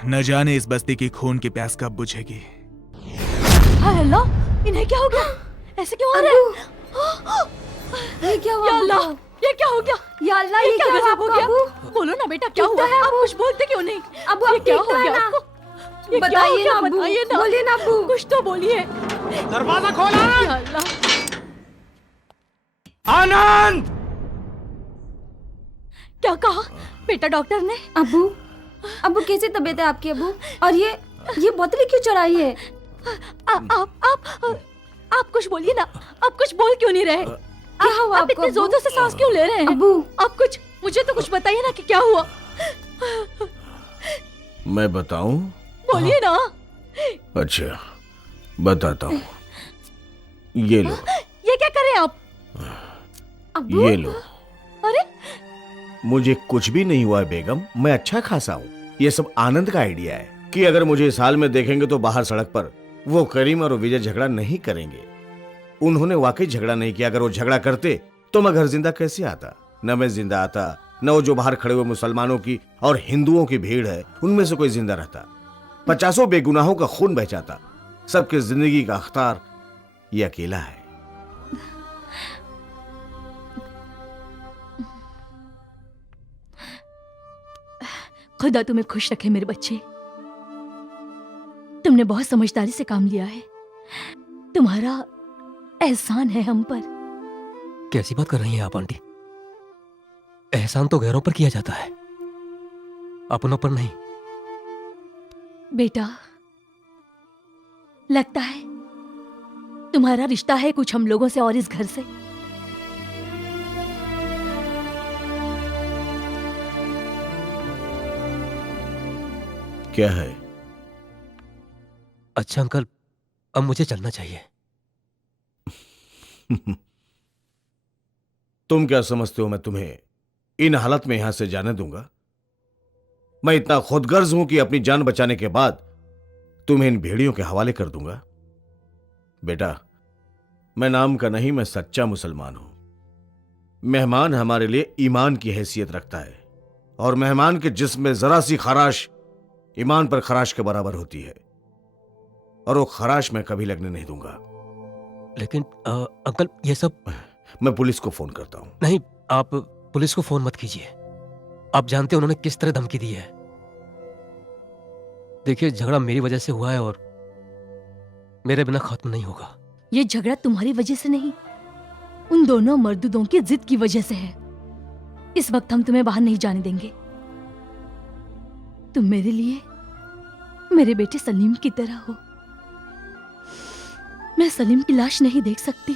न जाने इस बस्ती की खून की प्यास कब बुझेगी। हाय अल्लाह, इन्हें क्या हो गया? ऐसे क्यों हो रहा है? ये क्या हुआ? या अल्लाह, ये क्या हो गया? या अल्लाह, ये क्या हुआ हो गया? अबू? बोलो ना बेटा, क्या हुआ? आप कुछ बोलते क्यों नहीं? अबू, ये आप क्या ठीक हो तो है गया ना? आपको? ये क्या हो बताइए गया? ना अबू, बताइए ना। बोलिए ना अबू। कुछ तो बोलिए। दरवाजा खोला। या अल्लाह। आनंद! क्या कहा बेटा डॉक्टर ने? अबू कैसी तबीयत है आपकी अबू? और ये बोतल क्यों चढ़ाई है? आप कुछ बोलिए ना। आप कुछ बोल क्यों नहीं रहे? क्या हुआ आप इतने जोर से सांस क्यों ले रहे हैं? अबू आप कुछ मुझे तो कुछ बताइए ना कि क्या हुआ। मैं बताऊं? बोलिए ना। अच्छा बताता हूँ। ये लो। ये क्या कर रहे हैं आप? ये लो। अरे मुझे कुछ भी नहीं हुआ है बेगम, मैं अच्छा खासा हूँ। ये सब आनंद का आइडिया है कि अगर मुझे इस हाल में देखेंगे तो बाहर सड़क पर वो करीम और विजय झगड़ा नहीं करेंगे। उन्होंने वाकई झगड़ा नहीं किया। अगर वो झगड़ा करते तो मैं घर जिंदा कैसे आता? न मैं जिंदा आता, न वो जो बाहर खड़े हुए मुसलमानों की और हिंदुओं की भीड़ है उनमें से कोई जिंदा रहता। 50 बेगुनाहों का खून बह जाता। सबके जिंदगी का अख्तार ये अकेला है। खुदा तुम्हें खुश रखे मेरे बच्चे। तुमने बहुत समझदारी से काम लिया है। तुम्हारा एहसान है हम पर। कैसी बात कर रही हैं आप आंटी? एहसान तो गैरों पर किया जाता है, अपनों पर नहीं। बेटा लगता है तुम्हारा रिश्ता है कुछ हम लोगों से और इस घर से। क्या है? अच्छा अंकल, अब मुझे चलना चाहिए। तुम क्या समझते हो मैं तुम्हें इन हालत में यहां से जाने दूंगा? मैं इतना खुदगर्ज हूं कि अपनी जान बचाने के बाद तुम्हें इन भेड़ियों के हवाले कर दूंगा? बेटा मैं नाम का नहीं, मैं सच्चा मुसलमान हूं। मेहमान हमारे लिए ईमान की हैसियत रखता है और मेहमान के जिस्म में जरा सी खराश ईमान पर खराश के बराबर होती है और वो खराश मैं कभी लगने नहीं दूंगा। लेकिन अंकल ये सब। मैं पुलिस को फोन करता हूं। नहीं, आप पुलिस को फोन मत कीजिए। आप जानते हैं उन्होंने किस तरह धमकी दी है। देखिए झगड़ा मेरी वजह से हुआ है और मेरे बिना खत्म नहीं होगा। ये झगड़ा तुम्हारी वजह से नहीं, उन दोनों मर्दूदों की जिद की वजह से है। इस वक्त हम तुम्हें बाहर नहीं जाने देंगे। तुम मेरे लिए मेरे बेटे सलीम की तरह हो। मैं सलीम की लाश नहीं देख सकती।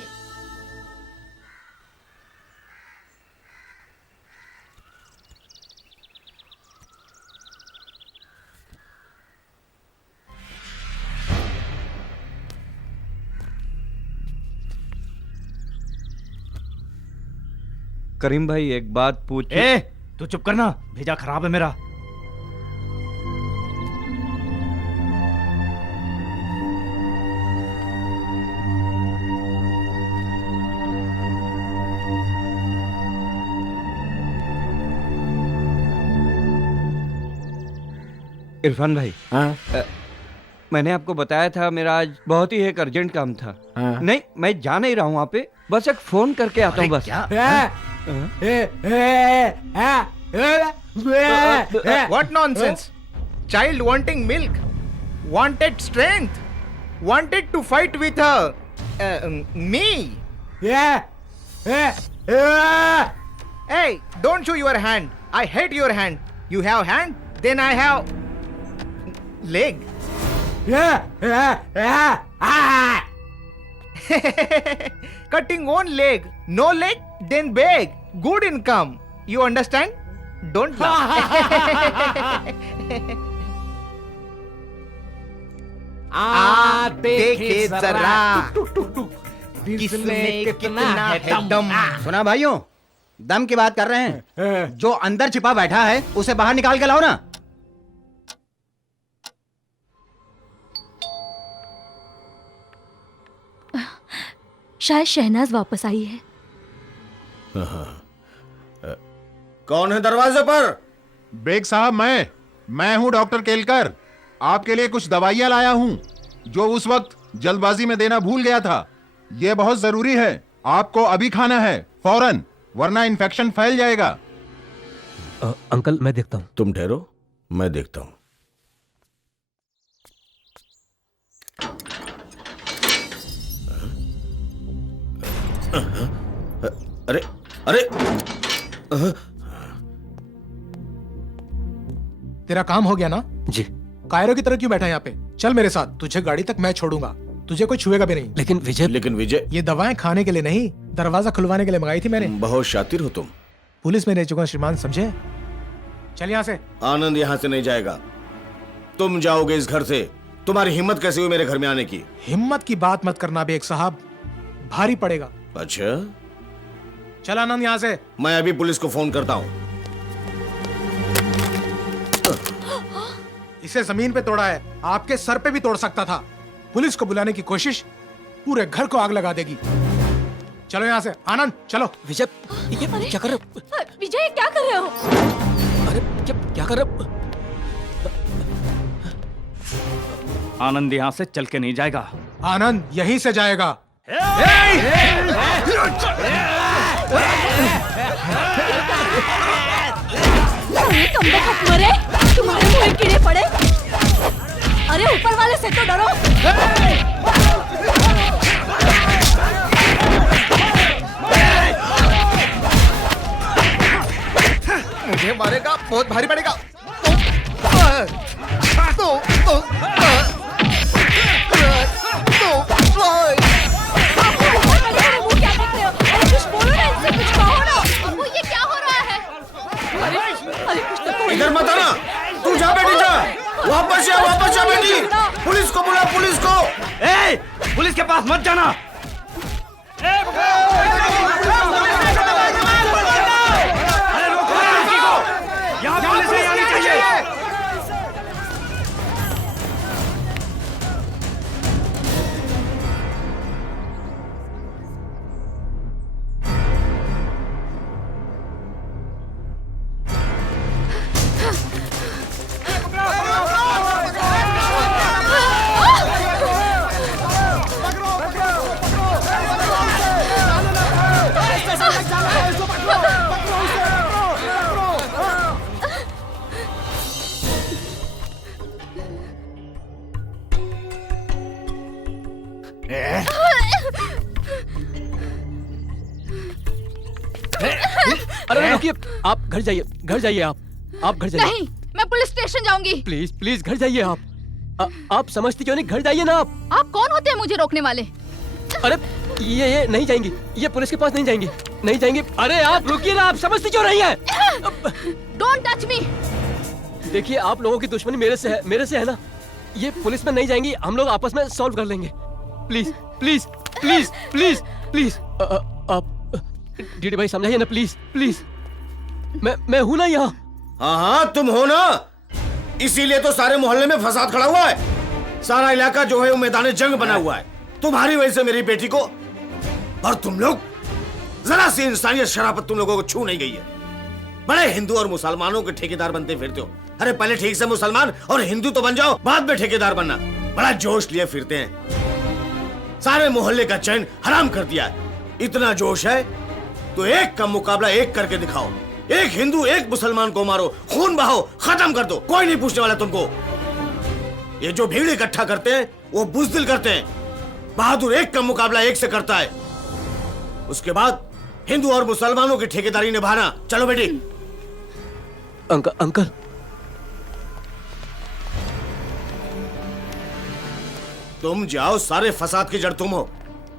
करीम भाई एक बात पूछ। तू चुप करना, भेजा खराब है मेरा। इरफान भाई। हाँ? मैंने आपको बताया था मेरा आज बहुत ही एक अर्जेंट काम था। हाँ? नहीं मैं जा नहीं रहा हूँ वहाँ पे, बस एक फोन करके आता हूँ बस। What nonsense? child wanting milk, wanted strength, wanted to fight with me. Hey, don't show your hand. I hate your hand. You have hand, then I have leg. Cutting one leg, no leg, then beg. Good income. You understand? Don't laugh. देखे जरा किसमें कितना है दम। सुना भाइयों, दम की बात कर रहे हैं। जो अंदर छिपा बैठा है उसे बाहर निकाल के लाओ ना। शायद शहनाज वापस आई है। कौन है दरवाजे पर? बेग साहब, मैं हूं डॉक्टर केलकर। आपके लिए कुछ दवाइयां लाया हूं जो उस वक्त जल्दबाजी में देना भूल गया था। ये बहुत जरूरी है, आपको अभी खाना है फौरन, वरना इन्फेक्शन फैल जाएगा। अंकल मैं देखता हूं। तुम ठहरो, मैं देखता हूं। अरे अरे तेरा काम हो गया ना? जी। कायरों की तरह क्यों बैठा है यहाँ पे? चल मेरे साथ, तुझे गाड़ी तक मैं छोड़ूंगा, तुझे कोई छुएगा भी नहीं। लेकिन विजय, ये दवाएं खाने के लिए नहीं, दरवाजा खुलवाने के लिए मंगाई थी मैंने। बहुत शातिर हो तुम। पुलिस में रह चुका श्रीमान, समझे? चल यहाँ से। आनंद यहाँ से नहीं जाएगा, तुम जाओगे इस घर से। तुम्हारी हिम्मत कैसे हुई मेरे घर में आने की? हिम्मत की बात मत करना बेग साहब, भारी पड़ेगा। अच्छा, चल आनंद यहाँ से। मैं अभी पुलिस को फोन करता हूँ। इसे जमीन पे तोड़ा है, आपके सर पे भी तोड़ सकता था। पुलिस को बुलाने की कोशिश पूरे घर को आग लगा देगी। चलो यहाँ से। आनंद चलो। विजय, ये क्या कर रहे हो? विजय क्या कर रहे हो? अरे क्या कर रहे हो? आनंद यहाँ से चल के नहीं जाएगा। आनंद यहीं से जाएगा। मरे, तुम्हारे मुंह में कीड़े पड़े। अरे ऊपर वाले से तो डरो। मुझे मारेगा, बहुत भारी पड़ेगा। ये क्या हो रहा है? इधर मत आना, तू जा बेटी जा। वापस जा बेटी। पुलिस को बुला, पुलिस को। पुलिस के पास मत जाना। अरे रोको लड़की को, यहाँ पुलिस नहीं आनी चाहिए। अरे रुकिए, आप घर जाइए, आप घर जाइए। नहीं, मैं पुलिस स्टेशन जाऊंगी। प्लीज घर जाइए आप समझती क्यों नहीं? घर जाइए ना आप कौन होते हैं मुझे रोकने वाले? अरे ये नहीं जाएंगी, ये पुलिस के पास नहीं जाएंगी। अरे आप रुकिए ना, आप समझती क्यों नहीं है? Don't touch me. देखिए, आप लोगों की दुश्मनी मेरे से है ना। ये पुलिस में नहीं जाएंगी, हम लोग आपस में सॉल्व कर लेंगे। प्लीज आप डीडी भाई समझाइए ना, प्लीज। मैं हूं ना यहाँ। हाँ, तुम हो ना, इसीलिए तो सारे मोहल्ले में फसाद खड़ा हुआ है। सारा इलाका जो है वो मैदान जंग बना हुआ है तुम्हारी वजह से मेरी बेटी को। और तुम लोग, जरा सी इंसानियत शराफत तुम लोगों को छू नहीं गई है। बड़े हिंदू और मुसलमानों के ठेकेदार बनते फिरते हो। अरे पहले ठीक से मुसलमान और हिंदू तो बन जाओ, बाद में ठेकेदार बनना। बड़ा जोश लिए फिरते हैं, सारे मोहल्ले का चैन हराम कर दिया है। इतना जोश है तो एक का मुकाबला एक करके दिखाओ। एक हिंदू एक मुसलमान को मारो, खून बहाओ, खत्म कर दो, कोई नहीं पूछने वाला तुमको। ये जो भीड़ इकट्ठा करते हैं वो बुज़दिल करते हैं। बहादुर एक का मुकाबला एक से करता है। उसके बाद हिंदू और मुसलमानों की ठेकेदारी निभाना। चलो बेटी। अंकल तुम जाओ, सारे फसाद की जड़ तुम हो।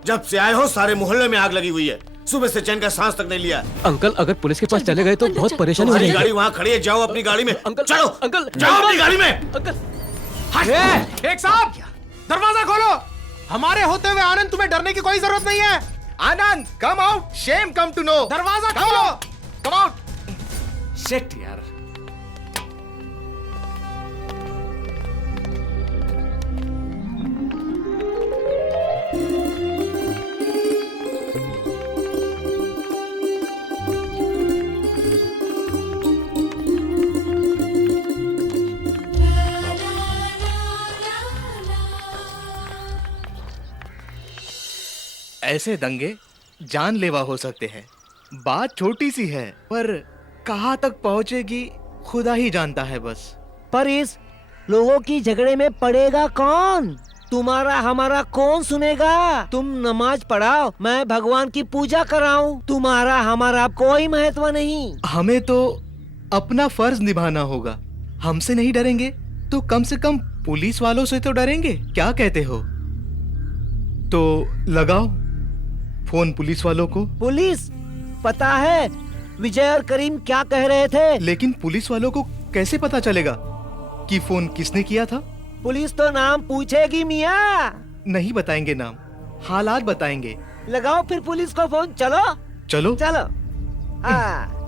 जब से आए हो सारे मोहल्ले में आग लगी हुई है। सुबह से चैन का सांस तक नहीं लिया। अंकल अगर पुलिस के पास चले गए तो बहुत परेशानी हो जाएगी। गाड़ी वहाँ खड़ी है, जाओ अपनी गाड़ी में। अंकल चलो अंकल जाओ अपनी गाड़ी में। अंकल एक साहब, दरवाजा खोलो। हमारे होते हुए आनंद, तुम्हें डरने की कोई जरूरत नहीं है। Anand come out, shame come to know. दरवाजा खोलो। Come out. शिट यार। ऐसे दंगे जानलेवा हो सकते हैं। बात छोटी सी है पर कहाँ तक पहुंचेगी खुदा ही जानता है बस। पर इस लोगों की झगड़े में पड़ेगा कौन? तुम्हारा हमारा कौन सुनेगा? तुम नमाज पढ़ाओ, मैं भगवान की पूजा कराऊं। तुम्हारा हमारा कोई महत्व नहीं। हमें तो अपना फर्ज निभाना होगा। हमसे नहीं डरेंगे तो कम से कम पुलिस वालों से तो डरेंगे। क्या कहते हो? तो लगाओ फोन पुलिस वालों को। पुलिस? पता है विजय और करीम क्या कह रहे थे? लेकिन पुलिस वालों को कैसे पता चलेगा कि फोन किसने किया था? पुलिस तो नाम पूछेगी मियाँ। नहीं बताएंगे नाम, हालात बताएंगे। लगाओ फिर पुलिस को फोन। चलो चलो चलो। हाँ।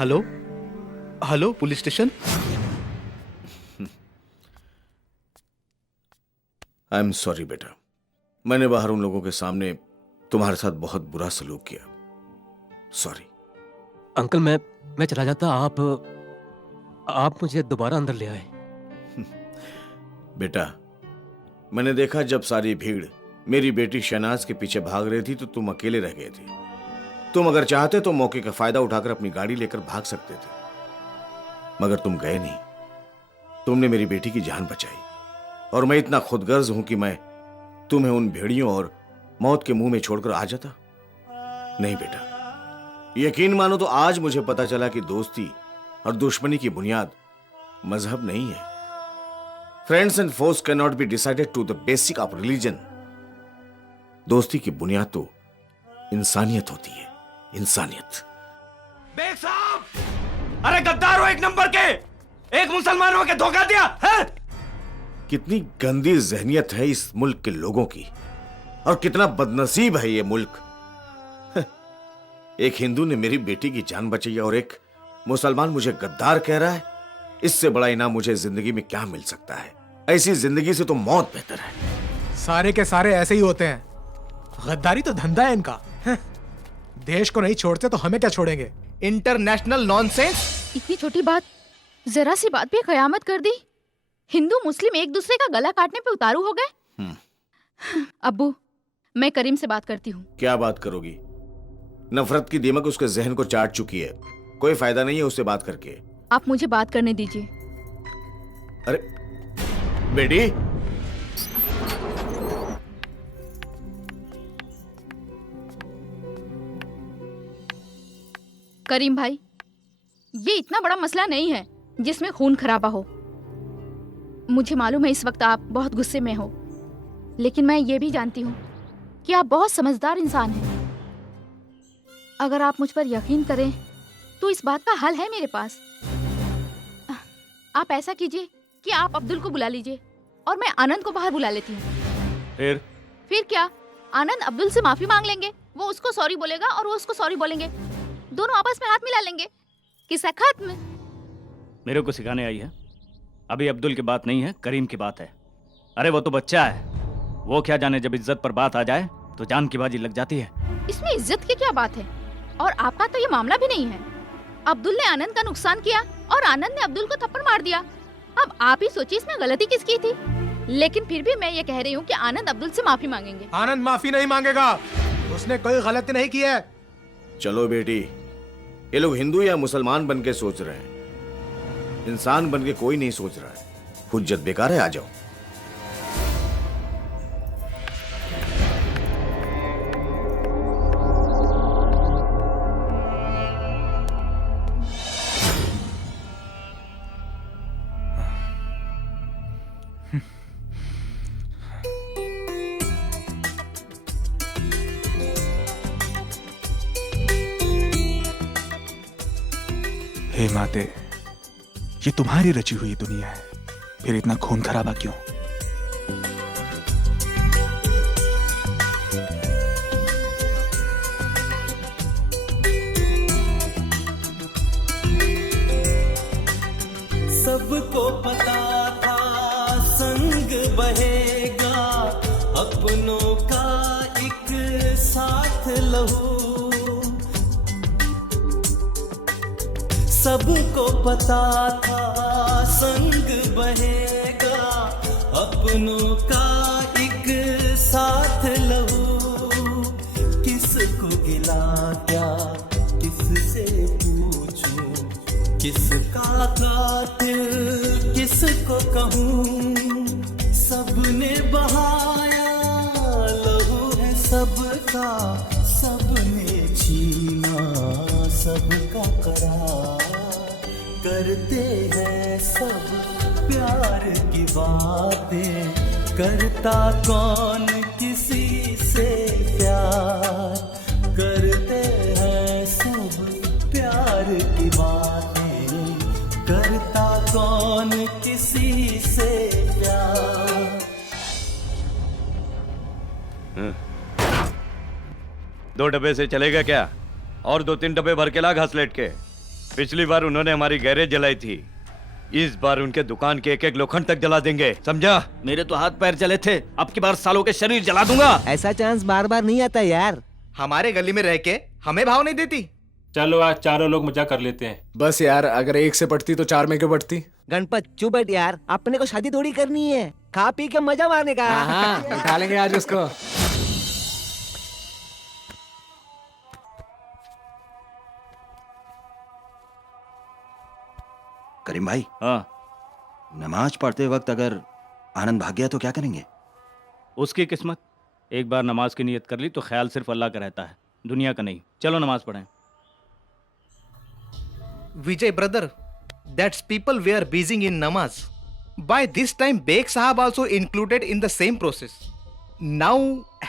Hello hello police station. I am sorry बेटा, मैंने बाहर उन लोगों के सामने तुम्हारे साथ बहुत बुरा सलूक किया। सॉरी। अंकल मैं चला जाता, आप मुझे दोबारा अंदर ले आए। बेटा, मैंने देखा जब सारी भीड़ मेरी बेटी शहनाज के पीछे भाग रही थी तो तुम अकेले रह गए थे। तुम अगर चाहते तो मौके का फायदा उठाकर अपनी गाड़ी लेकर भाग सकते थे, मगर तुम गए नहीं। तुमने मेरी बेटी की जान बचाई और मैं इतना खुदगर्ज हूं कि मैं तुम्हें उन भेड़ियों और मौत के मुंह में छोड़कर आ जाता। नहीं बेटा, यकीन मानो तो आज मुझे पता चला कि दोस्ती और दुश्मनी की बुनियाद मजहब नहीं है। Friends and force can not be decided to the basic of religion. दोस्ती की बुनियाद तो इंसानियत होती है, इंसानियत। बेग साहब, अरे गद्दार हो एक नंबर के, एक मुसलमानों के धोखा दिया है? कितनी गंदी जहनियत है इस मुल्क के लोगों की और कितना बदनसीब है ये मुल्क। एक हिंदू ने मेरी बेटी की जान बचाई और एक मुसलमान मुझे गद्दार कह रहा है। इससे बड़ा इनाम मुझे जिंदगी में क्या मिल सकता है? ऐसी जिंदगी से तो मौत बेहतर है। सारे के सारे ऐसे ही होते हैं। गद्दारी तो धंधा है इनका। देश को नहीं छोड़ते तो हमें क्या छोड़ेंगे? International nonsense. इतनी छोटी बात, जरा सी बात पे कयामत कर दी। हिंदू मुस्लिम एक दूसरे का गला काटने पे उतारू हो गए। अब्बू, मैं करीम से बात करती हूँ। क्या बात करोगी? नफरत की दीमक उसके जहन को चाट चुकी है। कोई फायदा नहीं है उससे बात करके। आप मुझे बात करने दीजिए। अरे बेटी, करीम भाई, ये इतना बड़ा मसला नहीं है जिसमें खून खराबा हो। मुझे मालूम है इस वक्त आप बहुत गुस्से में हो, लेकिन मैं ये भी जानती हूँ कि आप बहुत समझदार इंसान हैं। अगर आप मुझ पर यकीन करें तो इस बात का हल है मेरे पास। आप ऐसा कीजिए कि आप अब्दुल को बुला लीजिए और मैं आनंद को बाहर बुला लेती हूँ। फिर क्या? आनंद अब्दुल से माफी मांग लेंगे, वो उसको सॉरी बोलेगा और वो उसको सॉरी बोलेंगे, दोनों आपस में हाथ मिला लेंगे। किस्सा खत्म। मेरे को सिखाने आई है? अभी अब्दुल की बात नहीं है, करीम की बात है। अरे वो तो बच्चा है, वो क्या जाने, जब इज्जत पर बात आ जाए तो जान की बाजी लग जाती है। इसमें इज्जत की क्या बात है? और आपका तो ये मामला भी नहीं है। अब्दुल ने आनंद का नुकसान किया और आनंद ने अब्दुल को थप्पड़ मार दिया। अब आप ही सोचिए इसमें गलती किसकी थी? लेकिन फिर भी मैं ये कह रही हूँ कि आनंद अब्दुल से माफी मांगेंगे। आनंद माफी नहीं मांगेगा, उसने कोई गलती नहीं की है। चलो बेटी, ये लोग हिंदू या मुसलमान बन के सोच रहे हैं, इंसान बन के कोई नहीं सोच रहा है। हुज्जत बेकार है, आ जाओ। हे माते, ये तुम्हारी रची हुई दुनिया है, फिर इतना खून खराबा क्यों? सबको पता था संग बहेगा, अपनों का एक साथ लहू। सबको पता था संग बहेगा, अपनों का एक साथ लहू। किसको गिला क्या किससे पूछूं, किसका कातिल किसको कहूँ। सबने बहाया लहू है सबका, सबने छीना सबका करार। करते हैं सब प्यार की बातें, करता कौन किसी से प्यार। करते हैं सब प्यार की बातें, करता कौन किसी से प्यार। दो डब्बे से चलेगा क्या? और 2-3 डब्बे भर के ला घासलेट के। पिछली बार उन्होंने हमारी गैरेज जलाई थी, इस बार उनके दुकान के एक-एक लोखंड तक जला देंगे, समझा? मेरे तो हाथ पैर जले थे, अब की बार सालों के शरीर जला दूंगा। ऐसा चांस बार बार नहीं आता यार। हमारे गली में रह के हमें भाव नहीं देती। चलो आज चारों लोग मजा कर लेते हैं। बस यार, अगर एक से पढ़ती तो 4 में क्यों पढ़ती? गणपत चुप बैठ यार, अपने को शादी थोड़ी करनी है, खा पी के मजा मारने का। हाँ, उठा लेंगे आज उसको। करीम भाई, हाँ, नमाज पढ़ते वक्त अगर आनंद भाग गया तो क्या करेंगे? उसकी किस्मत। एक बार नमाज की नियत कर ली तो ख्याल सिर्फ अल्लाह का रहता है, दुनिया का नहीं। चलो नमाज पढ़ें। Vijay brother, that's people were busy in namaz. By this time, Beg Sahab also included in the same process. Now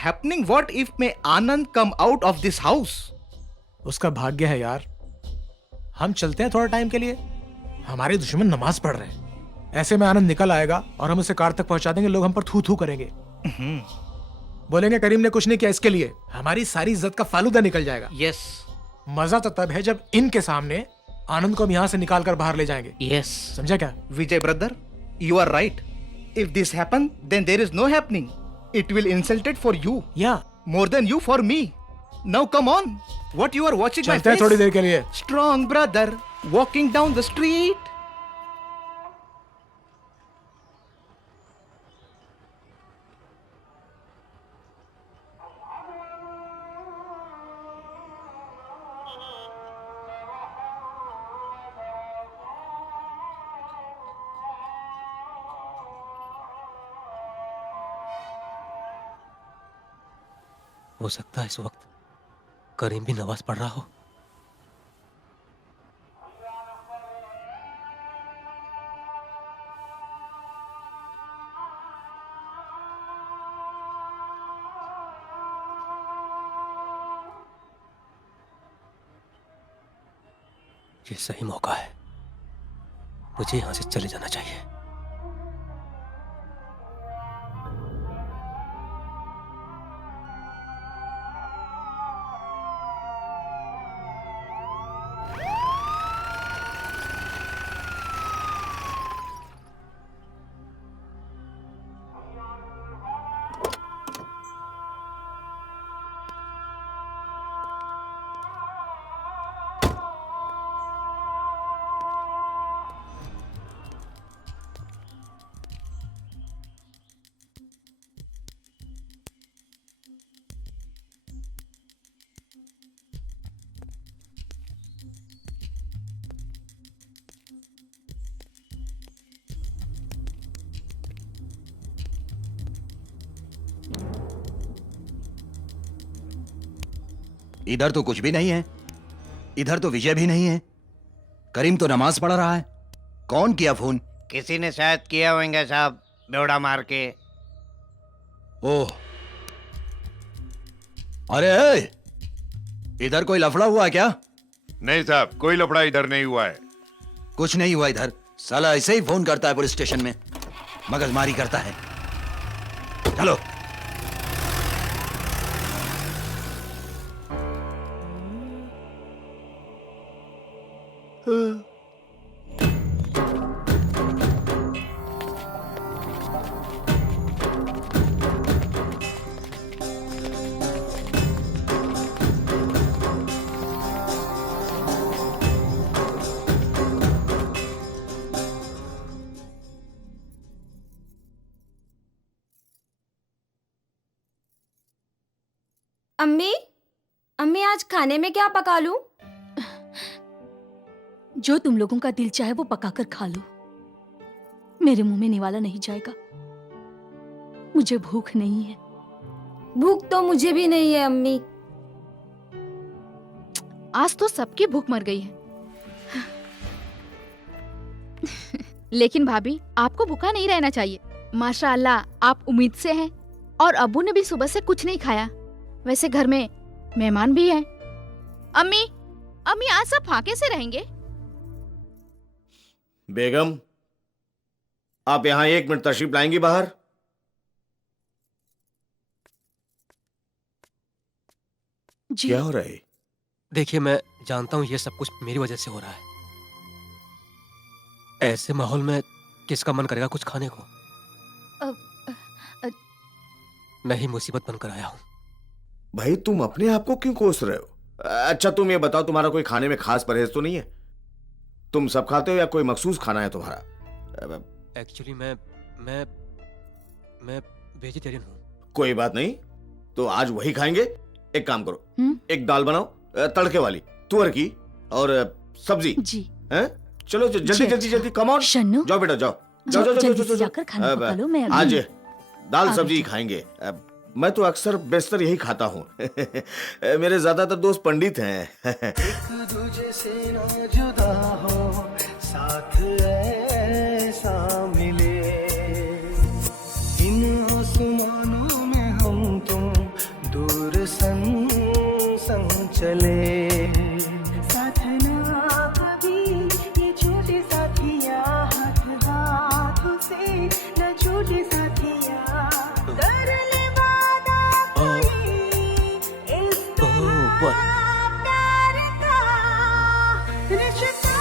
happening, what if may Anand come out of this house? उसका भाग्य है यार। हम चलते हैं थोड़ा टाइम के लिए, हमारे दुश्मन नमाज पढ़ रहे हैं। ऐसे में आनंद निकल आएगा और हम उसे कार तक पहुंचा देंगे, लोग हम पर थू थू करेंगे। बोलेंगे करीम ने कुछ नहीं किया, इसके लिए हमारी सारी इज्जत का फालूदा निकल जाएगा। Yes. मजा तो तब है जब इनके सामने आनंद को हम यहाँ से निकाल कर बाहर ले जाएंगे। Yes. समझा क्या? Vijay brother, you are right. If this happen, then there is no happening. It will insulted for you. Yeah. More than you for me. Now come on. What you are watching my चलते हैं face? थोड़ी देर के लिए। Strong brother, walking down the street. हो सकता है इस वक्त करीम भी नमाज पढ़ रहा हो। ये सही मौका है, मुझे यहां से चले जाना चाहिए। इधर तो कुछ भी नहीं है, इधर तो विजय भी नहीं है। करीम तो नमाज पढ़ रहा है। कौन किया फोन? किसी ने शायद किया होंगे साहब, बेवड़ा मार के। ओह, अरे इधर कोई लफड़ा हुआ है क्या? नहीं साहब, कोई लफड़ा इधर नहीं हुआ है। कुछ नहीं हुआ इधर। साला ऐसे ही फोन करता है पुलिस स्टेशन में, मगजमारी करता है। चलो। अम्मी, अम्मी आज खाने में क्या पका लूं? जो तुम लोगों का दिल चाहे वो पकाकर खा लो, मेरे मुंह में निवाला नहीं जाएगा। मुझे भूख नहीं है। भूख तो मुझे भी नहीं है अम्मी। आज तो सबकी भूख मर गई है। लेकिन भाभी, आपको भूखा नहीं रहना चाहिए। माशाअल्लाह, आप उम्मीद से हैं और अब्बू ने भी सुबह से कुछ नहीं खाया। वैसे घर में मेहमान भी हैं। अम्मी, अम्मी आज सब फाके से रहेंगे? बेगम, आप यहां 1 मिनट तशरीफ लाएंगी बाहर? जी। क्या हो रहा है? देखिए, मैं जानता हूं ये सब कुछ मेरी वजह से हो रहा है। ऐसे माहौल में किसका मन करेगा कुछ खाने को? मैं ही मुसीबत बनकर आया हूं। भाई, तुम अपने आप को क्यों कोस रहे हो? अच्छा तुम ये बताओ, तुम्हारा कोई खाने में खास परहेज तो नहीं है? तुम सब खाते हो या कोई मखसूस खाना है तुम्हारा? एक्चुअली मैं वेजिटेरियन हूँ। कोई बात नहीं, तो आज वही खाएंगे। एक काम करो, एक दाल बनाओ तड़के वाली, तुअर की, और सब्जी। जी। हैं? चलो जल्दी जल्दी जल्दी, कम ऑन। शन्नू, जाओ बेटा, जाओ जाओ जाओ जल्दी जाओ से जाकर खाना पका लो। मैं आज अभी दाल आ सब्जी गई। ही खाएंगे। मैं तो अक्सर बेशतर यही खाता हूँ। मेरे ज्यादातर दोस्त पंडित हैं। एक दूजे से न जुदा हो, साथ ऐसा मिले, इन आसमानों में हम तुम दूर संग संग चले। साथ ना कभी ये छोटे साथिया, हाथ हाथ से न छूटे साथिया, कर ले वादा प्यार का रिश्ता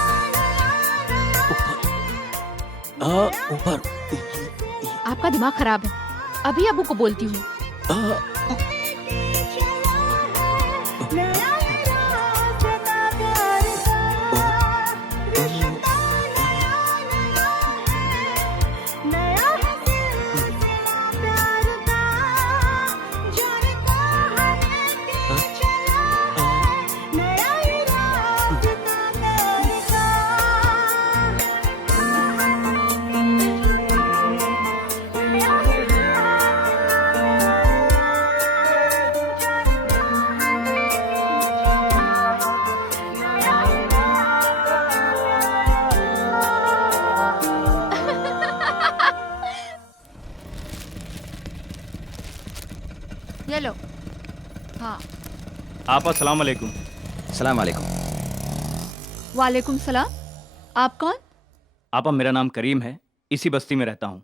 ऊपर। आपका दिमाग खराब है। अभी अब्बू को बोलती हूँ। ये लो। हाँ। आप अस्सलाम वालेकुम। सलाम वालेकुम। वालेकुम सलाम। आप कौन? आपा, मेरा नाम करीम है, इसी बस्ती में रहता हूँ।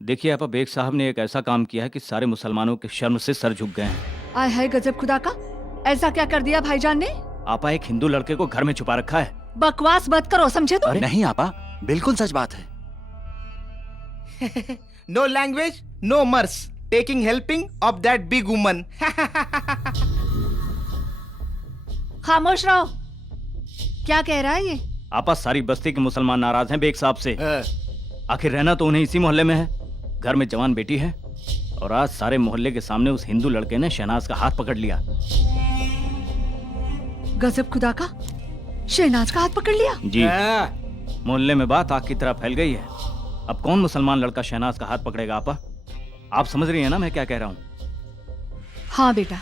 देखिए आपा, बेग साहब ने एक ऐसा काम किया है कि सारे मुसलमानों के शर्म से सर झुक गए हैं। आय हाय गजब खुदा का, ऐसा क्या कर दिया भाईजान ने? आपा, एक हिंदू लड़के को घर में छुपा रखा है। बकवास मत करो, समझे तुम? नहीं आपा, बिल्कुल सच बात है। No language, no mercy. Taking helping of that big woman. खामोश रहो। क्या कह रहा है ये? आपा, सारी बस्ती के मुसलमान नाराज हैं बेग साहब से। आखिर रहना तो उन्हें इसी मोहल्ले में है। घर में जवान बेटी है और आज सारे मोहल्ले के सामने उस हिंदू लड़के ने शहनाज का हाथ पकड़ लिया। गजब खुदा का, शहनाज का हाथ पकड़ लिया? जी। मोहल्ले में बात आग की तरह फैल गई है। अब कौन मुसलमान लड़का शहनाज का हाथ पकड़ेगा? आपा, आप समझ रही हैं ना मैं क्या कह रहा हूँ? हाँ बेटा,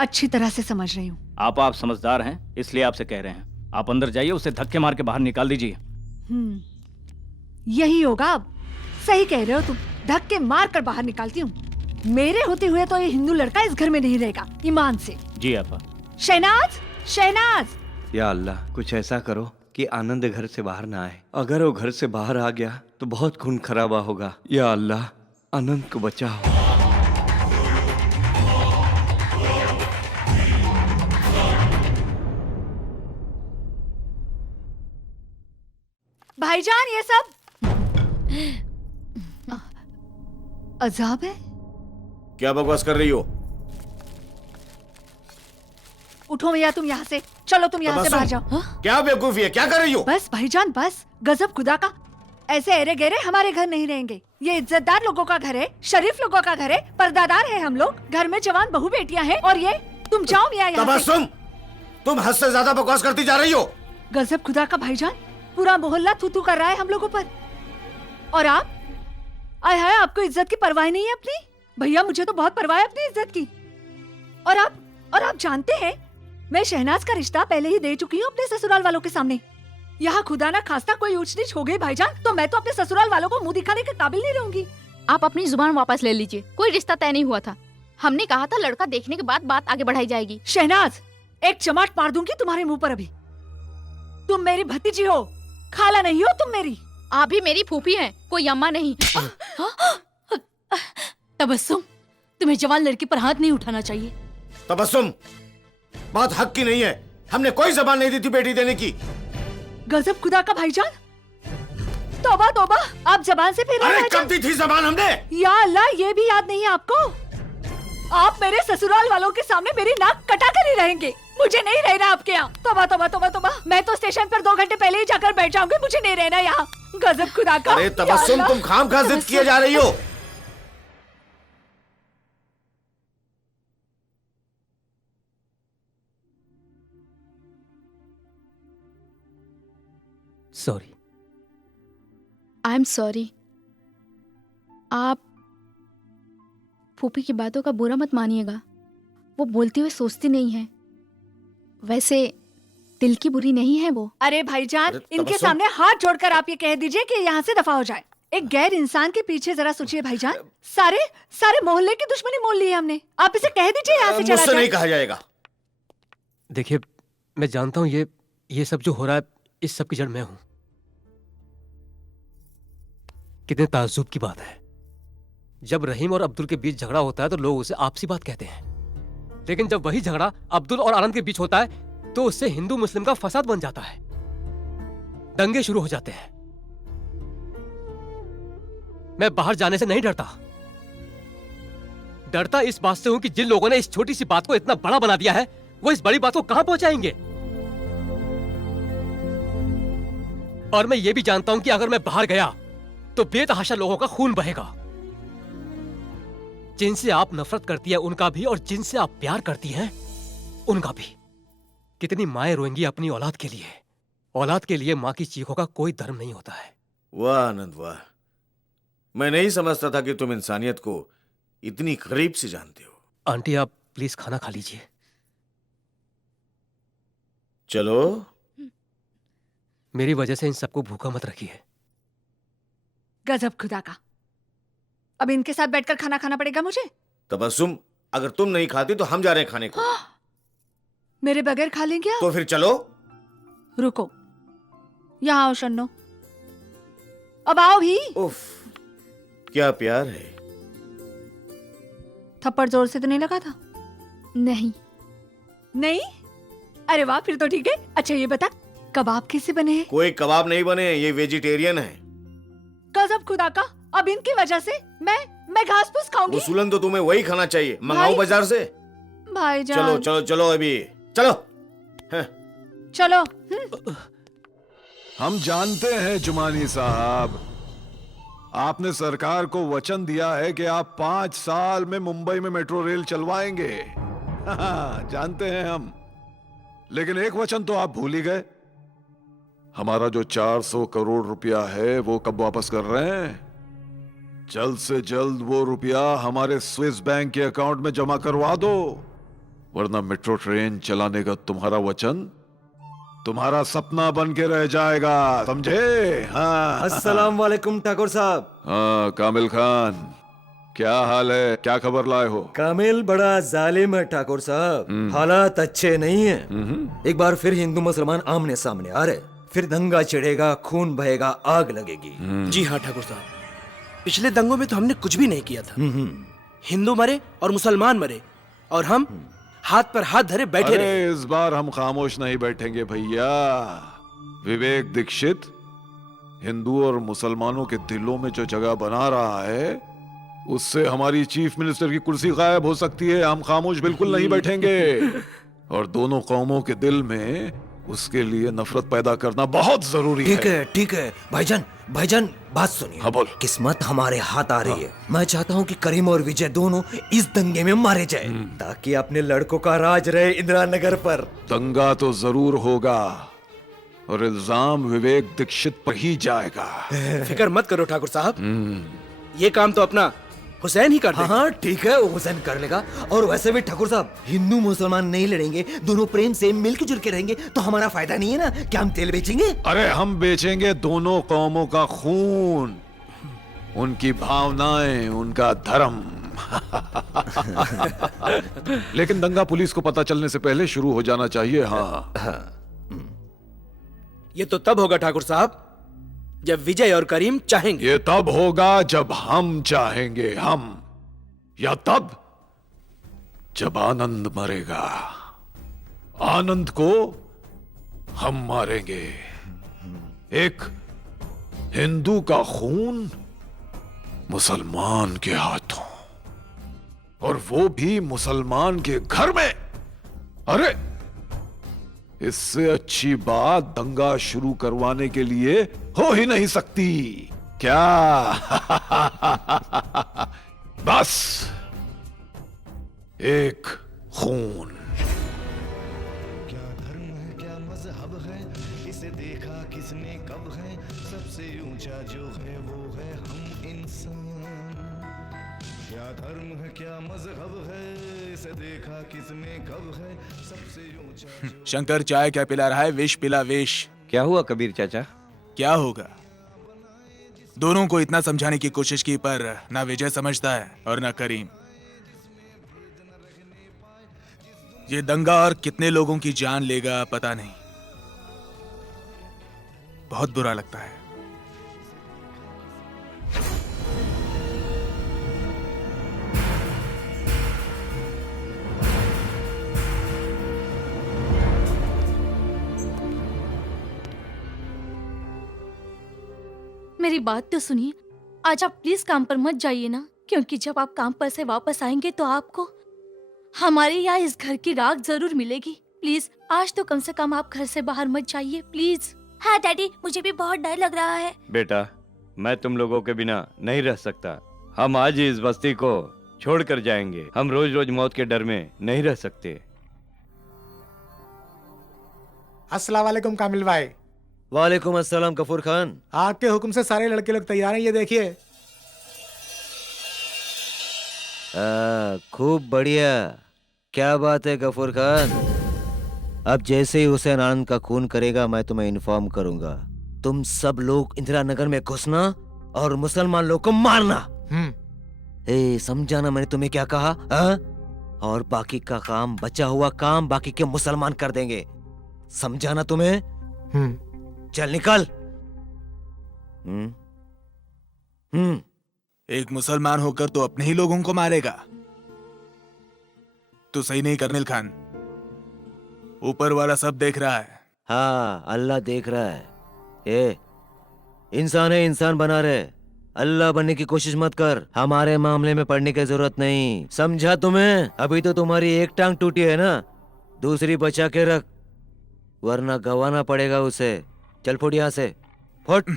अच्छी तरह से समझ रही हूँ। आप समझदार हैं इसलिए आपसे कह रहे हैं। आप अंदर जाइए, उसे धक्के मार के बाहर निकाल दीजिए। यही होगा अब। सही कह रहे हो तुम, धक्के मार कर बाहर निकालती हूँ। मेरे होते हुए तो ये हिंदू लड़का इस घर में नहीं रहेगा, ईमान से। जी आपा। शहनाज, शहनाज। या अल्लाह, कुछ ऐसा करो कि आनंद घर से बाहर ना आए। अगर वो घर से बाहर आ गया तो बहुत खून खराबा होगा। या अल्लाह, आनंद को बचाओ। भाईजान, ये सब अजाब है। क्या बकवास कर रही हो? उठो भैया तुम यहाँ से, चलो तुम यहाँ से बाहर जाओ। क्या बेवकूफी है, क्या कर रही हो? बस भाईजान बस, गजब खुदा का। ऐसे एरे गहरे हमारे घर नहीं रहेंगे। ये इज्जतदार लोगों का घर है, शरीफ लोगों का घर है, पर्दादार है हम लोग। घर में जवान बहू बेटियां हैं और ये तुम जाओ मियां यहाँ से। तुम हद से ज्यादा बकवास करती जा रही हो। गजब खुदा का भाईजान, पूरा मोहल्ला थू थू कर रहा है हम लोगों पर। और आप, आय हाय, आपको इज्जत की परवाह नहीं है अपनी? भैया मुझे तो बहुत परवाह है अपनी इज्जत की। और आप जानते हैं, मैं शहनाज का रिश्ता पहले ही दे चुकी हूँ अपने ससुराल वालों के सामने। यहाँ खुदा ना खास्ता कोई ऊंच नीच हो गई भाईजान, तो मैं तो अपने ससुराल वालों को मुंह दिखाने के काबिल नहीं रहूंगी। आप अपनी जुबान वापस ले लीजिए। कोई रिश्ता तय नहीं हुआ था। हमने कहा था लड़का देखने के बाद बात आगे बढ़ाई जाएगी। शहनाज, एक चमाट मार दूंगी तुम्हारे मुंह पर अभी। तुम मेरी भतीजी हो, खाला नहीं हो तुम मेरी। आप भी मेरी फूफी हैं, कोई अम्मा नहीं। तबस्सुम, तुम्हें जवान लड़की पर हाथ नहीं उठाना चाहिए। तबस्सुम, बात हक की नहीं है। हमने कोई जबान नहीं दी थी बेटी देने की। गजब खुदा का भाईजान, तौबा तौबा, आप जबान से फिर अरे कब दी थी जबान हमने? या अल्लाह, ये भी याद नहीं है आपको? आप मेरे ससुराल वालों के सामने मेरी नाक कटा कर ही रहेंगे। मुझे नहीं रहना आपके यहाँ। तौबा तौबा तौबा तौबा, मैं तो स्टेशन पर 2 घंटे पहले ही जाकर बैठ जाऊंगी। मुझे नहीं रहना यहाँ। गजब खुदा का। अरे तबस्सुम, तुम खामखा जिद किए जा रही हो। सॉरी। I am sorry. आप फूफी की बातों का बुरा मत मानिएगा। वो बोलती हुई सोचती नहीं है। वैसे दिल की बुरी नहीं है वो। अरे भाईजान, इनके सामने हाथ जोड़कर आप ये कह दीजिए कि यहाँ से दफा हो जाए। एक गैर इंसान के पीछे जरा सोचिए भाईजान। सारे मोहल्ले की दुश्मनी मोल ली है हमने। आप इसे कह दीजिए यहाँ से चला मुझसे जाए। नहीं कहा जाएगा। देखिए, मैं जानता हूँ ये सब जो हो रहा है, इस सब की जड़ मैं हूं। कितने ताज्जुब की बात है, जब रहीम और अब्दुल के बीच झगड़ा होता है तो लोग उसे आपसी बात कहते हैं, लेकिन जब वही झगड़ा अब्दुल और आनंद के बीच होता है तो उससे हिंदू मुस्लिम का फसाद बन जाता है, दंगे शुरू हो जाते हैं। मैं बाहर जाने से नहीं डरता इस बात से हूं कि जिन लोगों ने इस छोटी सी बात को इतना बड़ा बना दिया है, वो इस बड़ी बात को कहां पहुंचाएंगे। और मैं ये भी जानता हूं कि अगर मैं बाहर गया तो बेतहाशा लोगों का खून बहेगा। जिनसे आप नफरत करती है उनका भी, और जिनसे आप प्यार करती हैं उनका भी। कितनी माएं रोएंगी अपनी औलाद के लिए। औलाद के लिए मां की चीखों का कोई धर्म नहीं होता है। वाह आनंद वाह, मैं नहीं समझता था कि तुम इंसानियत को इतनी करीब से जानते हो। आंटी, आप प्लीज खाना खा लीजिए। चलो। मेरी वजह से इन सबको भूखा मत रखिए। गजब खुदा का। अब इनके साथ बैठकर खाना खाना पड़ेगा मुझे। तबस्सुम, अगर तुम नहीं खाती तो हम जा रहे हैं खाने को। मेरे बगैर खा लेंगे आप? तो फिर चलो। रुको, यहाँ आओ शन्नो, अब आओ भी। उफ, क्या प्यार है। थप्पड़ जोर से तो नहीं लगा था? नहीं। नहीं? अरे वाह, फिर तो ठीक है। अच्छा ये बता, कबाब कैसे बने हैं? कोई कबाब नहीं बने, ये वेजिटेरियन है। गजब खुदा का। अब इनकी वजह से मैं घास फूस खाऊंगी। उसूलन तो तुम्हें वही खाना चाहिए। मंगाओ बाजार से। भाईजान, चलो चलो चलो, अभी चलो। चलो। हम जानते हैं जुमानी साहब, आपने सरकार को वचन दिया है कि आप 5 साल में मुंबई में मेट्रो रेल चलवाएंगे। जानते हैं हम, लेकिन एक वचन तो आप भूल ही गए। हमारा जो 400 करोड़ रुपया है वो कब वापस कर रहे हैं? जल्द से जल्द वो रुपया हमारे स्विस बैंक के अकाउंट में जमा करवा दो। वरना मेट्रो ट्रेन चलाने का तुम्हारा वचन तुम्हारा सपना बन के रह जाएगा, समझे? हाँ। अस्सलाम वालेकुम ठाकुर साहब। हाँ कामिल खान, क्या हाल है? क्या खबर लाए हो? कामिल बड़ा जालिम है ठाकुर साहब, हालात अच्छे नहीं है। एक बार फिर हिंदू मुसलमान आमने सामने आ रहे, फिर दंगा छिड़ेगा, खून बहेगा, आग लगेगी। जी हाँ ठाकुर साहब, पिछले दंगों में तो हमने कुछ भी नहीं किया था। हिंदू मरे और मुसलमान मरे और हम हाथ पर हाथ धरे बैठे रहे। अरे इस बार हम खामोश नहीं बैठेंगे भैया। विवेक दीक्षित हिंदू और मुसलमानों के दिलों में जो जगह बना रहा है, उससे हमारी चीफ मिनिस्टर की कुर्सी गायब हो सकती है। हम खामोश बिल्कुल नहीं बैठेंगे और दोनों कौमों के दिल में उसके लिए नफरत पैदा करना बहुत जरूरी है। ठीक है भाईजान, भाईजान बात सुनिए। हाँ बोल। किस्मत हमारे हाथ आ रही है। मैं चाहता हूँ कि करीम और विजय दोनों इस दंगे में मारे जाए, ताकि अपने लड़कों का राज रहे इंदिरा नगर पर। दंगा तो जरूर होगा और इल्जाम विवेक दीक्षित पर ही जाएगा। फिक्र मत करो ठाकुर साहब, ये काम तो अपना हुसैन ही कर देगा। हाँ ठीक है, वो हुसैन कर लेगा। और वैसे भी ठाकुर साहब, हिंदू मुसलमान नहीं लड़ेंगे, दोनों प्रेम से मिलकर जुल के रहेंगे तो हमारा फायदा नहीं है ना? क्या हम तेल बेचेंगे? अरे हम बेचेंगे दोनों कौमों का खून, उनकी भावनाएं, उनका धर्म। लेकिन दंगा पुलिस को पता चलने से पहले शुरू हो जाना चाहिए। हाँ ये तो तब होगा ठाकुर साहब जब विजय और करीम चाहेंगे। ये तब होगा जब हम चाहेंगे, हम, या तब जब आनंद मरेगा। आनंद को हम मारेंगे। एक हिंदू का खून मुसलमान के हाथों, और वो भी मुसलमान के घर में। अरे इससे अच्छी बात दंगा शुरू करवाने के लिए हो ही नहीं सकती, क्या? बस एक खून। क्या धर्म है, क्या मजहब है, इसे देखा किसने कब है? सबसे ऊंचा जो है वो है हम इंसान। क्या धर्म है, क्या मजहब है, इसे देखा किसने कब है? सबसे ऊंचा। शंकर चाय क्या पिला रहा है? विष पिला, विष। क्या हुआ कबीर चाचा? क्या होगा? दोनों को इतना समझाने की कोशिश की, पर ना विजय समझता है और ना करीम। ये दंगा और कितने लोगों की जान लेगा पता नहीं। बहुत बुरा लगता है। मेरी बात तो सुनिए, आज आप प्लीज काम पर मत जाइए ना, क्योंकि जब आप काम पर से वापस आएंगे तो आपको हमारे यहाँ इस घर की राख जरूर मिलेगी। प्लीज आज तो कम से कम आप घर से बाहर मत जाइए, प्लीज। हाँ डैडी, मुझे भी बहुत डर लग रहा है। बेटा, मैं तुम लोगों के बिना नहीं रह सकता। हम आज ही इस बस्ती को छोड़कर जाएंगे। हम रोज रोज मौत के डर में नहीं रह सकते। अस्सलाम वालेकुम कामिल भाई। वालेकुम अस्सलाम गफूर खान। आपके हुक्म से सारे लड़के लोग तैयार हैं, ये देखिए। खूब बढ़िया। क्या बात है गफूर खान। अब जैसे ही हुसैन आनंद का खून करेगा मैं तुम्हें इन्फॉर्म करूंगा। तुम सब लोग इंदिरा नगर में घुसना और मुसलमान लोग को मारना। समझा ना मैंने तुम्हें क्या कहा? और बाकी का काम, बचा हुआ काम बाकी के मुसलमान कर देंगे। समझा ना तुम्हें? चल निकल। एक मुसलमान होकर तो अपने ही लोगों को मारेगा। तो सही नहीं कर्नल खान। ऊपर वाला सब देख रहा है। हाँ, अल्लाह देख रहा है। इंसान है, इंसान बना रहे। अल्लाह बनने की कोशिश मत कर। हमारे मामले में पड़ने की जरूरत नहीं। समझा तुम्हें? अभी तो तुम्हारी एक टांग टूटी है ना, दूसरी बचा के रख, वरना गंवाना पड़ेगा उसे। चल फुट यहाँ से, फुट।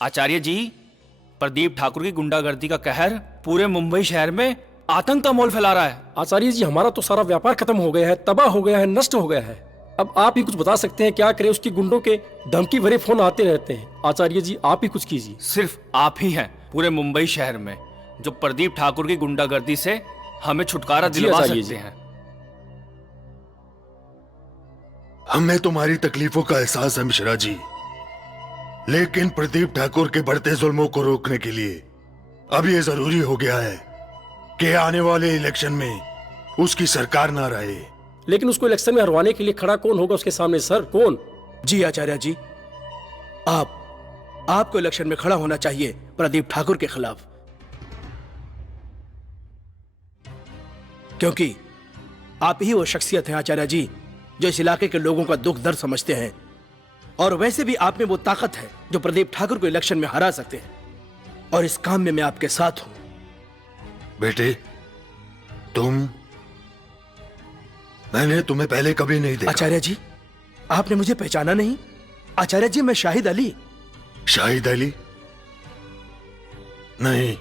आचार्य जी, प्रदीप ठाकुर की गुंडागर्दी का कहर पूरे मुंबई शहर में आतंक का माहौल फैला रहा है। आचार्य जी, हमारा तो सारा व्यापार खत्म हो गया है, तबाह हो गया है, नष्ट हो गया है। अब आप ही कुछ बता सकते हैं, क्या करें? उसकी गुंडों के धमकी भरे फोन आते रहते हैं। आचार्य जी आप ही कुछ कीजिए। सिर्फ आप ही हैं पूरे मुंबई शहर में जो प्रदीप ठाकुर की गुंडागर्दी से हमें छुटकारा दिलवा सकते हैं। हमें तुम्हारी तकलीफों का एहसास है मिश्रा जी, लेकिन प्रदीप ठाकुर के बढ़ते जुल्मों को रोकने के लिए अब ये जरूरी हो गया है कि आने वाले इलेक्शन में उसकी सरकार ना रहे। लेकिन उसको इलेक्शन में हरवाने के लिए खड़ा कौन होगा उसके सामने सर? कौन? जी आचार्य जी, आपको इलेक्शन में खड़ा होना चाहिए प्रदीप ठाकुर के खिलाफ, क्योंकि आप ही वो शख्सियत हैं आचार्य जी जो इस इलाके के लोगों का दुख दर्द समझते हैं, और वैसे भी आप में वो ताकत है जो प्रदीप ठाकुर को इलेक्शन में हरा सकते हैं, और इस काम में मैं आपके साथ हूं। बेटे मैंने तुम्हें पहले कभी नहीं देखा। आचार्य जी आपने मुझे पहचाना नहीं? आचार्य जी मैं शाहिद अली। शाहिद अली? नहीं,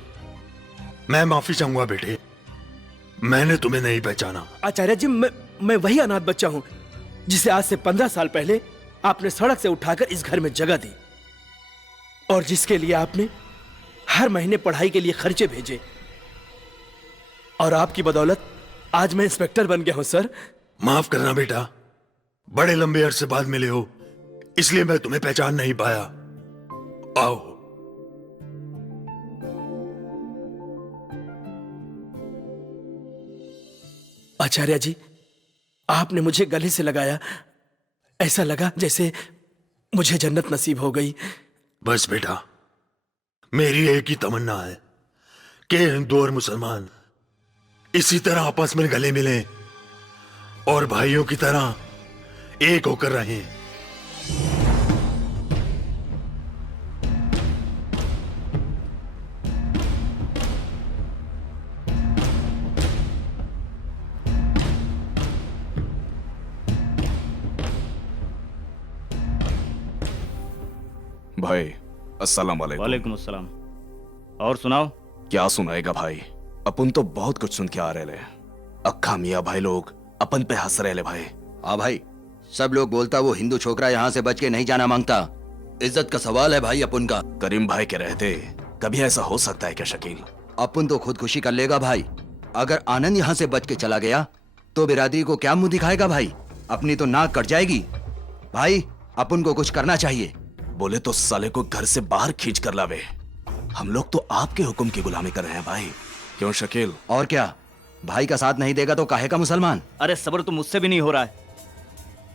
मैं माफी चाहूंगा बेटे, मैंने तुम्हें नहीं पहचाना। आचार्य जी मैं वही अनाथ बच्चा हूं जिसे आज से 15 साल पहले आपने सड़क से उठाकर इस घर में जगह दी, और जिसके लिए आपने हर महीने पढ़ाई के लिए खर्चे भेजे, और आपकी बदौलत आज मैं इंस्पेक्टर बन गया हूं सर। माफ करना बेटा, बड़े लंबे अरसे बाद मिले हो इसलिए मैं तुम्हें पहचान नहीं पाया। आओ। आचार्य जी आपने मुझे गले से लगाया, ऐसा लगा जैसे मुझे जन्नत नसीब हो गई। बस बेटा, मेरी एक ही तमन्ना है कि हिंदू और मुसलमान इसी तरह आपस में गले मिलें और भाइयों की तरह एक होकर रहें। भाई अस्सलाम वालेकुम। वालेकुम अस्सलाम। और सुनाओ। क्या सुनाएगा भाई, अपन तो बहुत कुछ सुन के आ रहे ले। अक्खा मियाँ भाई लोग अपन पे हंस रहे ले भाई। हाँ भाई, सब लोग बोलता वो हिंदू छोकरा यहाँ से बच के नहीं जाना मांगता। इज्जत का सवाल है भाई अपन का। करीम भाई के रहते कभी ऐसा हो सकता है क्या शकील? अपन तो खुदकुशी कर लेगा भाई। अगर आनंद यहाँ से बच के चला गया तो बिरादरी को क्या मुंह दिखाएगा भाई? अपनी तो नाक कट जाएगी भाई। अपन को कुछ करना चाहिए। बोले तो साले को घर से बाहर खींच कर लावे। हम लोग तो आपके हुक्म की गुलामी कर रहे हैं भाई। क्यों शकील? और क्या, भाई का साथ नहीं देगा तो काहे का मुसलमान? अरे सब्र तो मुझसे भी नहीं हो रहा है,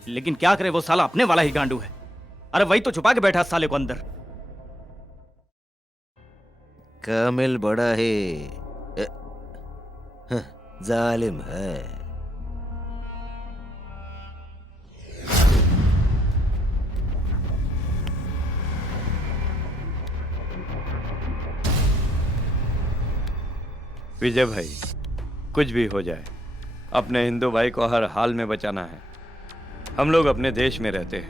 लेकिन क्या करे, वो साला अपने वाला ही गांडू है। अरे वही तो छुपा के बैठा साले को अंदर। कामिल बड़ा है, जालिम है। विजय भाई, कुछ भी हो जाए अपने हिंदू भाई को हर हाल में बचाना है। हम लोग अपने देश में रहते हैं,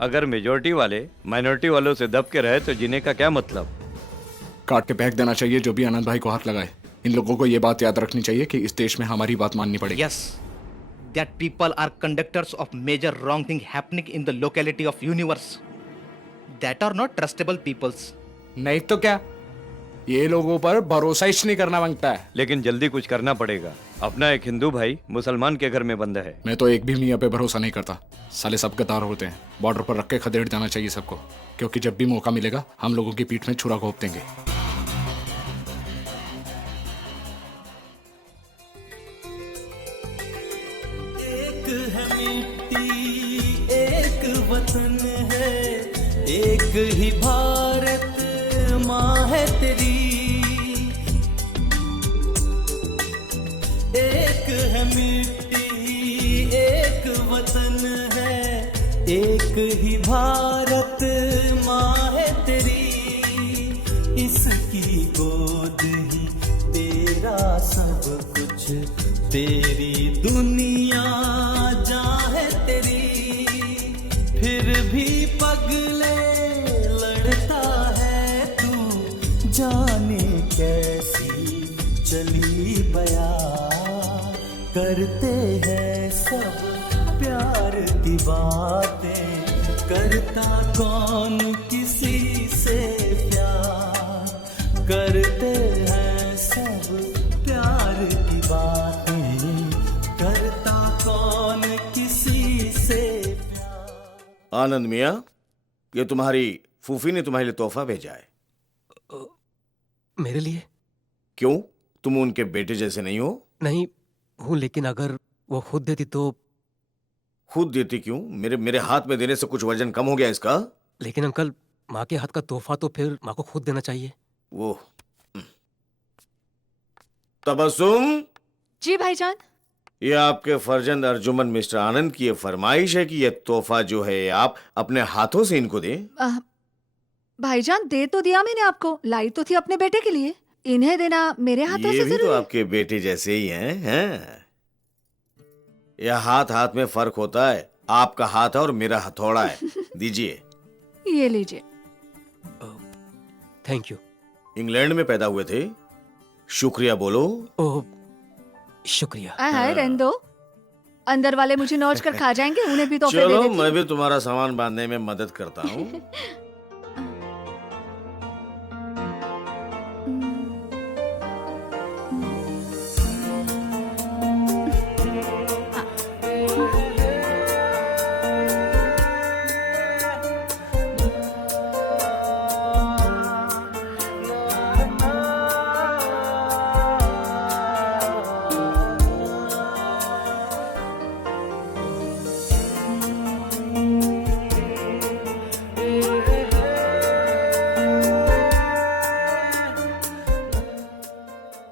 अगर मेजोरिटी वाले माइनॉरिटी वालों से दब के रहे तो जीने का क्या मतलब? काट के फेंक देना चाहिए जो भी आनंद भाई को हाथ लगाए। इन लोगों को ये बात याद रखनी चाहिए कि इस देश में हमारी बात माननी पड़ेगी। Yes, that people are conductors of major wrong thing happening in the locality of universe. That are not trustable peoples. नहीं तो क्या, ये लोगों पर भरोसा ही नहीं करना मांगता है। लेकिन जल्दी कुछ करना पड़ेगा। अपना एक हिंदू भाई मुसलमान के घर में बंद है। मैं तो एक भी मियाँ पे भरोसा नहीं करता। साले सब गद्दार होते हैं। बॉर्डर पर रख के खदेड़ जाना चाहिए सबको, क्योंकि जब भी मौका मिलेगा हम लोगों की पीठ में छुरा घोंप देंगे। एक है मिट्टी, एक वतन है, एक ही भारत माँ है तेरी। एक है मिट्टी, एक वतन है, एक ही भारत माँ है तेरी। इसकी गोद ही तेरा सब कुछ, तेरी दुनिया जहाँ है तेरी। फिर भी पगले लड़ता है तू, जाने कैसी चली बया। करते हैं सब प्यार की बातें, करता कौन किसी से प्यार, करते हैं सब प्यार की बातें, करता कौन किसी से। आनंद मियां, ये तुम्हारी फूफी ने तुम्हारे लिए तोहफा भेजा है। मेरे लिए? क्यों, तुम उनके बेटे जैसे नहीं हो? नहीं हूँ, लेकिन अगर वो खुद देती तो। खुद देती क्यों? मेरे हाथ में देने से कुछ वजन कम हो गया इसका? लेकिन अंकल, माँ के हाथ का तोहफा तो फिर माँ को खुद देना चाहिए। वो तबस्सुम जी भाईजान। ये आपके फर्जंद अर्जुमन मिस्टर आनंद की ये फरमाइश है कि ये तोहफा जो है आप अपने हाथों से इनको दें। भाईजान, दे तो दिया मैंने आपको, लाई तो थी अपने बेटे के लिए, इन्हें देना मेरे हाथों ये से भी तो जरूरी। आपके बेटे जैसे ही हैं। यह हाथ हाथ में फर्क होता है। आपका हाथ है और मेरा हथौड़ा है। दीजिए। ये लीजिए। Thank you. इंग्लैंड में पैदा हुए थे, शुक्रिया बोलो। ओह शुक्रिया। हाय रहने दो, अंदर वाले मुझे नोच कर खा जाएंगे, उन्हें भी तोहफे दे चलो, देती। मैं भी तुम्हारा सामान बांधने में मदद करता हूँ।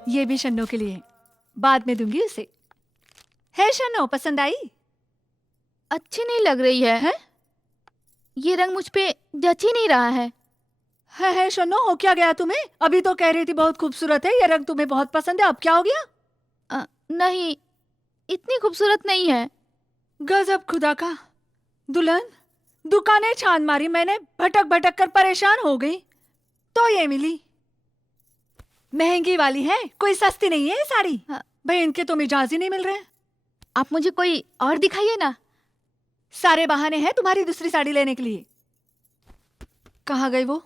ये भी शन्नो के लिए, बाद में दूंगी उसे। है शन्नो, पसंद आई? अच्छी नहीं लग रही है? ये रंग मुझ पे जच ही नहीं रहा है। है शन्नो, हो क्या गया तुम्हें? अभी तो कह रही थी बहुत खूबसूरत है, ये रंग तुम्हें बहुत पसंद है, अब क्या हो गया? नहीं, इतनी खूबसूरत नहीं है। गजब खुदा का। दुल्हन, दुकानें छान मारी मैंने, भटक भटक कर परेशान हो गई, तो ये मिली। महंगी वाली है, कोई सस्ती नहीं है ये साड़ी। भाई इनके तो मिजाज ही नहीं मिल रहे। आप मुझे कोई और दिखाइए ना। सारे बहाने हैं तुम्हारी दूसरी साड़ी लेने के लिए। कहाँ गई वो?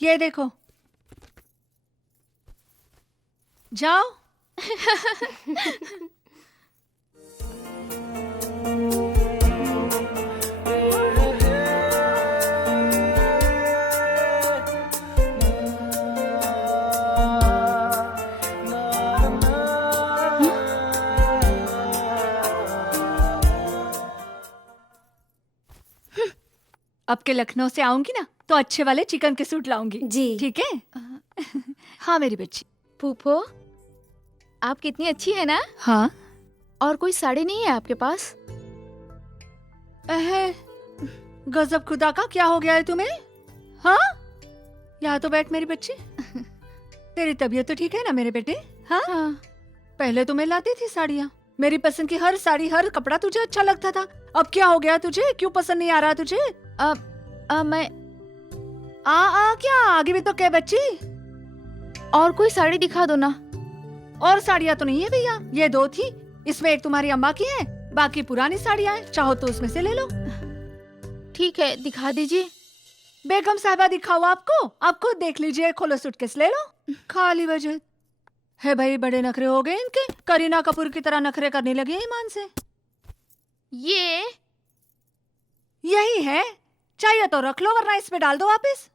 ये देखो, जाओ। अब के लखनऊ से आऊंगी ना तो अच्छे वाले चिकन के सूट लाऊंगी। जी ठीक है। हाँ मेरी बच्ची। फूफो, आप कितनी अच्छी है ना। हाँ। और कोई साड़ी नहीं है आपके पास? गजब खुदा का, क्या हो गया है तुम्हें? हाँ, यहाँ तो बैठ मेरी बच्ची। तेरी तबीयत तो ठीक है ना मेरे बेटे? हाँ, पहले तो मैं लाती थी साड़ियाँ, मेरी पसंद की हर साड़ी हर कपड़ा तुझे अच्छा लगता था। अब क्या हो गया तुझे? क्यों पसंद नहीं आ रहा तुझे? मैं क्या आगे भी तो क्या बच्ची? और कोई साड़ी दिखा दो ना। और साड़ियाँ तो नहीं है भैया, ये दो थी, इसमें एक तुम्हारी अम्मा की है, बाकी पुरानी साड़ियाँ हैं, चाहो तो उसमें से ले लो। ठीक है, दिखा दीजिए। बेगम साहिबा दिखाओ आपको? आप खुद देख लीजिए, खोलो सूटकेस ले लो। खाली बजट है भाई, बड़े नखरे हो गए इनके, करीना कपूर की तरह नखरे करने लगे ईमान से। यही है, चाहिए तो रख लो वरना इसमें डाल दो वापस।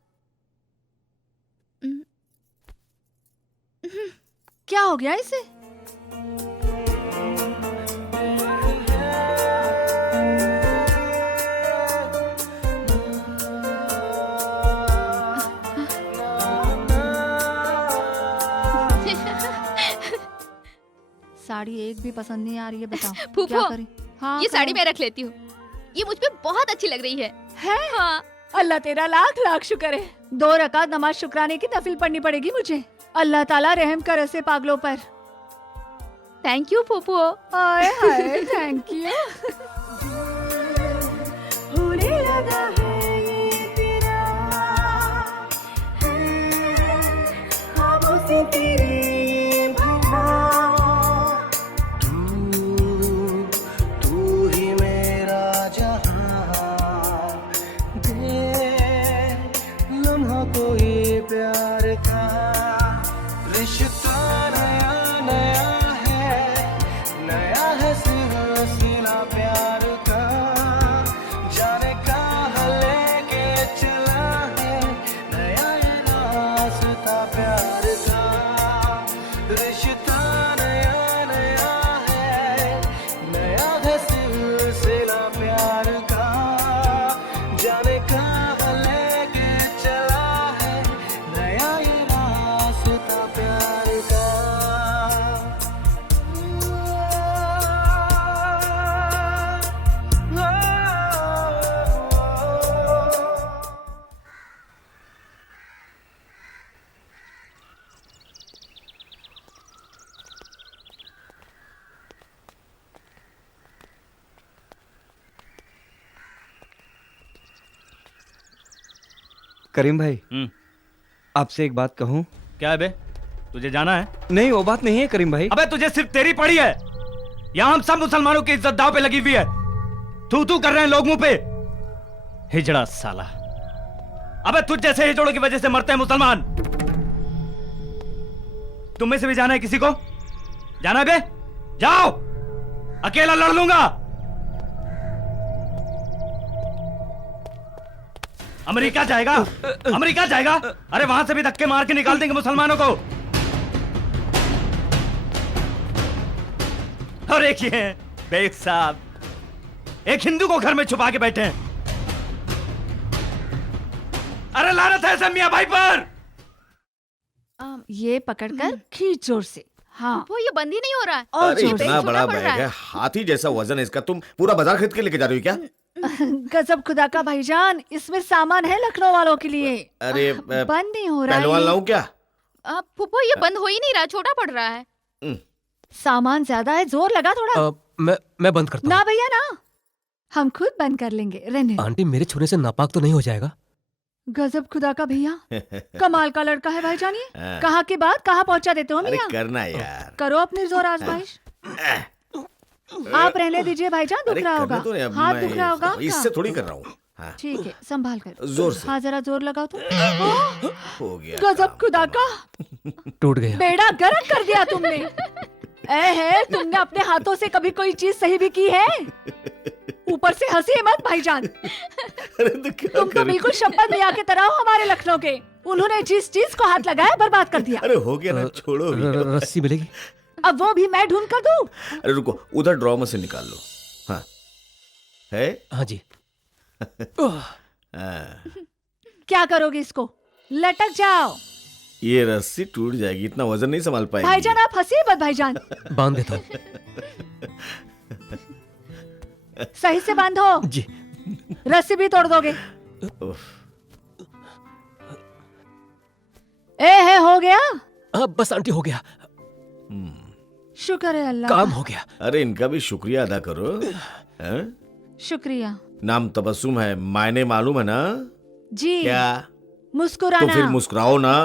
क्या हो गया इसे? साड़ी एक भी पसंद नहीं आ रही है, बताओ क्या करें? ये साड़ी मैं रख लेती हूँ, ये मुझ पे बहुत अच्छी लग रही है। हाँ। अल्लाह तेरा लाख लाख शुक्र है। 2 रकात नमाज शुक्राने की नफिल पढ़नी पड़ेगी मुझे। अल्लाह ताला रहम करे ऐसे पागलों पर। थैंक यू फूफू। Hi hi, thank you. होने लगा है ये तेरा, ख्वाबों से तेरे ये भरा, तू ही मेरा जहां करीम भाई, आपसे एक बात कहूं? क्या है बे? तुझे जाना है? नहीं, वो बात नहीं है करीम भाई। अबे तुझे सिर्फ तेरी पड़ी है। यहाँ हम सब मुसलमानों की इज्जत दांव पे लगी हुई है। तू कर रहे हैं लोग मुंह पे। हिजड़ा साला। अबे तुझ जैसे हिजड़ों की वजह से मरते हैं मुसलमान। तुम में से भी जाना है किसी को? जाना है बे? जाओ, अकेला लड़ लूंगा। अमेरिका जाएगा? अमेरिका जाएगा? अरे वहां से भी धक्के मार के निकाल देंगे मुसलमानों को। और एक ये बेग साहब, एक हिंदू को घर में छुपा के बैठे हैं। अरे लानत है मियां भाई पर। ये पकड़कर खींच जोर से। हाँ वो ये बंद ही नहीं हो रहा है। और अरे जोर से। इतना बड़ा बैग है, हाथी जैसा वजन है इसका। तुम पूरा बाजार खरीद के लेके जा रही हो क्या? गजब खुदा का भाईजान, इसमें सामान है लखनऊ वालों के लिए। अरे बंद नहीं हो रहा है। पहलवान लाऊं क्या? फूफो ये बंद हो ही नहीं रहा, छोटा पड़ रहा है। सामान ज्यादा है, जोर लगा थोड़ा। मैं बंद करता हूँ। ना भैया ना, हम खुद बंद कर लेंगे। रहने दो। आंटी, मेरे छूने से नापाक तो नहीं हो जाएगा? गजब खुदा का भैया, कमाल का लड़का है भाईजान ये। कहाँ की बात कहाँ पहुँचा देते हो अरे मियां? करना यार। करो अपनी जोर आजमाइश। आप रहने दीजिए भाईजान, दुख रहा होगा, तो नहीं, अब हाथ मैं दुख रहा होगा आपका। इससे थोड़ी कर रहा हूँ। हाँ। ठीक है, संभाल कर। जोर से। हाँ जरा जोर लगाओ तो। हो गया। गजब खुदा का, टूट गया। बेड़ा गर्क कर दिया तुमने। तुमने अपने हाथों से कभी कोई चीज सही भी की है? ऊपर से हंसी मत भाईजान। तुम तो बिल्कुल शपथ मियां की तरह हो हमारे लखनऊ के। उन्होंने जिस चीज को हाथ लगाया बर्बाद कर दिया। अरे हो गया ना, छोड़ो। रस्सी मिलेगी? अब वो भी मैं ढूंढ कर दूं? अरे रुको, उधर ड्रॉ में से निकाल लो। हाँ है? हाँ जी। क्या करोगे इसको? लटक जाओ। ये रस्सी टूट जाएगी, इतना वजन नहीं संभाल पाएगी। भाईजान आप हंसी मत भाईजान। बांध देता हूँ। सही से बांधो जी। रस्सी भी तोड़ दोगे। हो गया? बस आंटी, हो गया। शुक्र है अल्लाह, काम हो गया। अरे इनका भी शुक्रिया अदा करो। शुक्रिया। नाम तबस्सुम है, मायने मालूम है ना? जी। क्या? मुस्कुराना। तो फिर मुस्कुराओ ना।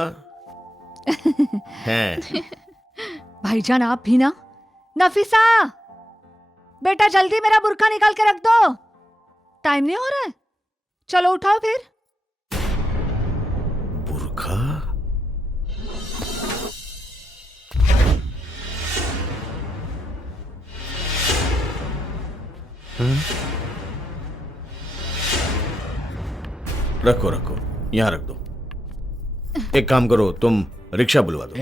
हैं। भाईजान आप भी ना। नफीसा, बेटा जल्दी मेरा बुर्का निकाल के रख दो, टाइम नहीं हो रहा है। चलो उठाओ फिर। बुर्का? रखो रखो, यहाँ रख दो। एक काम करो, तुम रिक्शा बुलवा दो।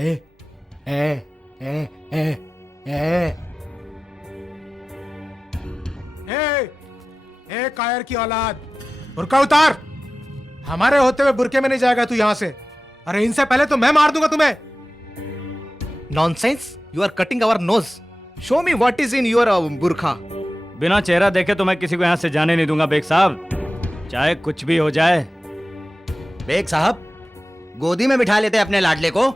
कायर की औलाद, बुर्का उतार। हमारे होते हुए बुर्के में नहीं जाएगा तू यहाँ से। अरे इनसे पहले तो मैं मार दूंगा तुम्हें। Nonsense, you are cutting our nose. Show me what is in your burqa. बिना चेहरा देखे तो मैं किसी को यहाँ से जाने नहीं दूंगा बेग साहब, चाहे कुछ भी हो जाए। बेग साहब, गोदी में बिठा लेते अपने लाडले को,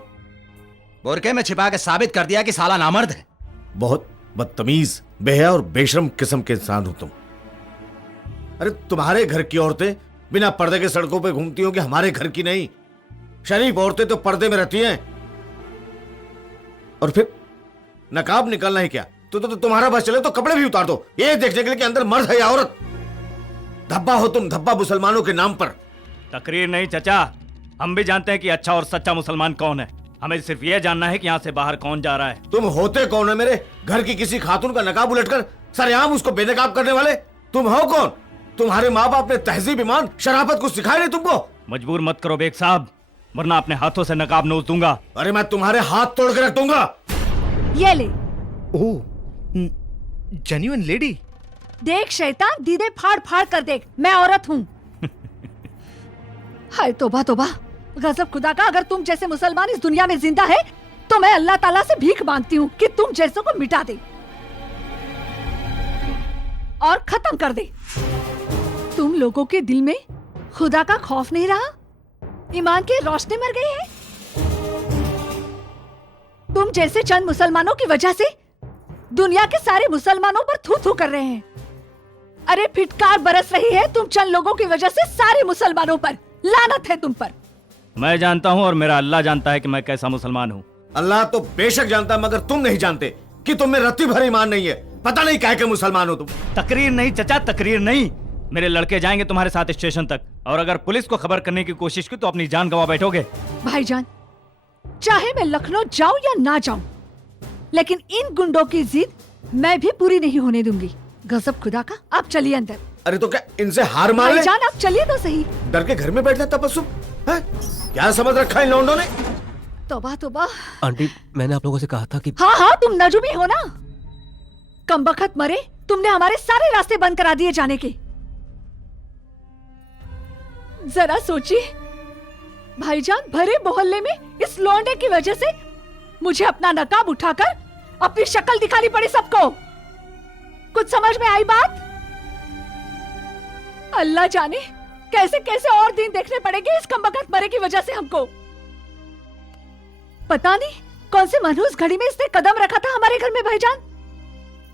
बुर्के में छिपा के साबित कर दिया कि साला नामर्द है। बहुत बदतमीज, बेहया और बेशरम किस्म के इंसान हो तुम। अरे तुम्हारे घर की औरतें बिना पर्दे के सड़कों पे घूमती होंगी, हमारे घर की नहीं। शरीफ औरतें तो पर्दे में रहती हैं। और फिर नकाब निकालना है क्या? तो तुम्हारा बस चले तो कपड़े भी उतार दो, ये देखने के लिए कि अंदर मर्द है या औरत। धब्बा हो तुम, धब्बा मुसलमानों के नाम पर। तकरीर नहीं चचा, हम भी जानते हैं कि अच्छा और सच्चा मुसलमान कौन है। हमें सिर्फ ये जानना है कि यहाँ से बाहर कौन जा रहा है। तुम होते कौन है? मेरे घर की किसी खातून का नकाब उलटकर सरेआम उसको बेनकाब करने वाले तुम हो कौन? तुम्हारे माँ बाप ने तहजीब, ईमान, शराफत कुछ सिखाया नहीं तुमको? मजबूर मत करो बेग साहब, वरना अपने हाथों से नकाब नोच दूंगा। अरे मैं तुम्हारे हाथ तोड़ के रख दूंगा। ये ले। ओह, जेन्युइन लेडी। देख शैतान, दीदे फाड़ फाड़ कर देख, मैं औरत हूँ। हाय तौबा तौबा, गजब खुदा का, अगर तुम जैसे मुसलमान इस दुनिया में जिंदा है तो मैं अल्लाह ताला से भीख मांगती हूँ कि तुम जैसों को मिटा दे और खत्म कर दे। तुम लोगों के दिल में खुदा का खौफ नहीं रहा, ईमान की रोशनी मर गई है। तुम जैसे चंद मुसलमानों की वजह से दुनिया के सारे मुसलमानों पर थू थू कर रहे हैं। अरे फिटकार बरस रही है तुम चंद लोगों की वजह से सारे मुसलमानों पर। लानत है तुम पर। मैं जानता हूँ और मेरा अल्लाह जानता है कि मैं कैसा मुसलमान हूँ। अल्लाह तो बेशक जानता है, मगर तुम नहीं जानते कि तुम में रत्ती भर ईमान नहीं है। पता नहीं काहे के मुसलमान हो तुम। तकरीर नहीं चचा, तकरीर नहीं। मेरे लड़के जाएंगे तुम्हारे साथ स्टेशन तक, और अगर पुलिस को खबर करने की कोशिश की तो अपनी जान गंवा बैठोगे। भाईजान, चाहे मैं लखनऊ जाऊं या ना जाऊं, लेकिन इन गुंडों की जिद मैं भी पूरी नहीं होने दूंगी। गजब खुदा का। आप चलिए अंदर। अरे तो क्या इनसे हार मान ले? भाईजान आप चलिए तो सही। डर के घर में बैठना तबस्सुम है? क्या समझ रखा इन लौंडों ने? तौबा तौबा। आंटी, मैंने आप लोगों से कहा था कि हाँ हाँ, तुम नजुमी हो ना। कमबख्त मरे, तुमने हमारे सारे रास्ते बंद करा दिए जाने के। जरा सोचिए भाईजान, भरे मोहल्ले में इस लौंडे की वजह से मुझे अपना नकाब उठाकर अपनी शक्ल दिखानी पड़ी सबको। कुछ समझ में आई बात? अल्लाह जाने कैसे कैसे और दिन देखने पड़ेंगे इस कमबख्त मरे की वजह से हमको। पता नहीं कौन से मनहूस घड़ी में इसने कदम रखा था हमारे घर में भाईजान।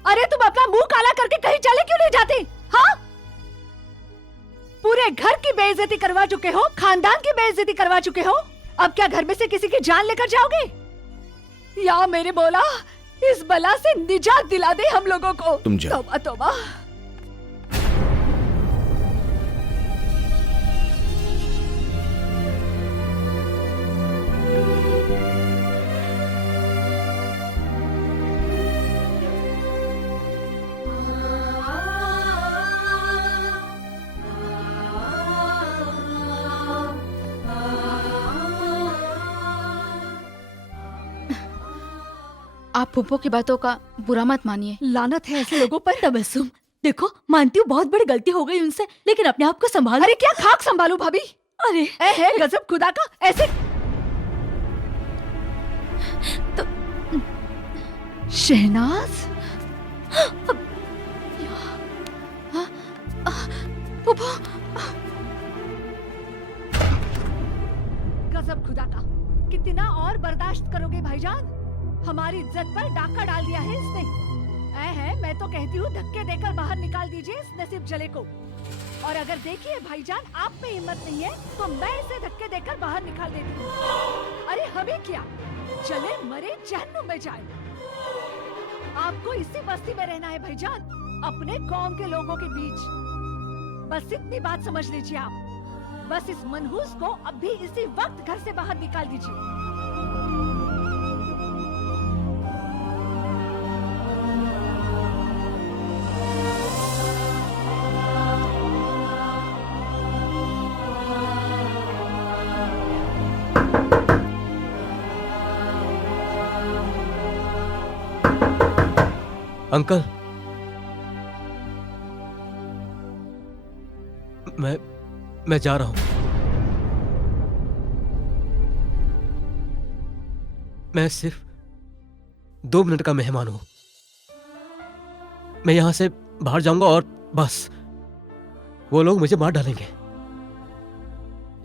अरे तुम अपना मुंह काला करके कहीं चले क्यों नहीं जाते? हाँ, पूरे घर की बेइज्जती करवा चुके हो, खानदान की बेइज्जती करवा चुके हो। अब क्या घर में से किसी की जान लेकर जाओगे? या मेरे बोला इस बला से निजात दिला दे हम लोगों को। तुम जाओ। तौबा तौबा। आप फूफो की बातों का बुरा मत मानिए। लानत है ऐसे लोगों पर। तबस्सुम, देखो मानती हूँ बहुत बड़ी गलती हो गई उनसे, लेकिन अपने आप को संभालो। अरे क्या खाक संभालू भाभी? अरे है गजब खुदा का। ऐसे तो शहनाज, फूफो, गजब खुदा का। कितना और बर्दाश्त करोगे भाईजान? हमारी इज्जत पर डाका डाल दिया है इसने। है मैं तो कहती हूँ धक्के देकर बाहर निकाल दीजिए इस नसीब जले को। और अगर देखिए भाईजान आप में हिम्मत नहीं है तो मैं इसे धक्के देकर बाहर निकाल देती हूँ। अरे हमें क्या, जले मरे जहन्नुम में जाए। आपको इसी बस्ती में रहना है भाईजान, अपने कौम के लोगों के बीच। बस इतनी बात समझ लीजिए आप। बस इस मनहूस को अब भी इसी वक्त घर से बाहर निकाल दीजिए। अंकल, मैं जा रहा हूं। मैं सिर्फ 2 मिनट का मेहमान हूं। मैं यहां से बाहर जाऊंगा और बस वो लोग मुझे मार डालेंगे।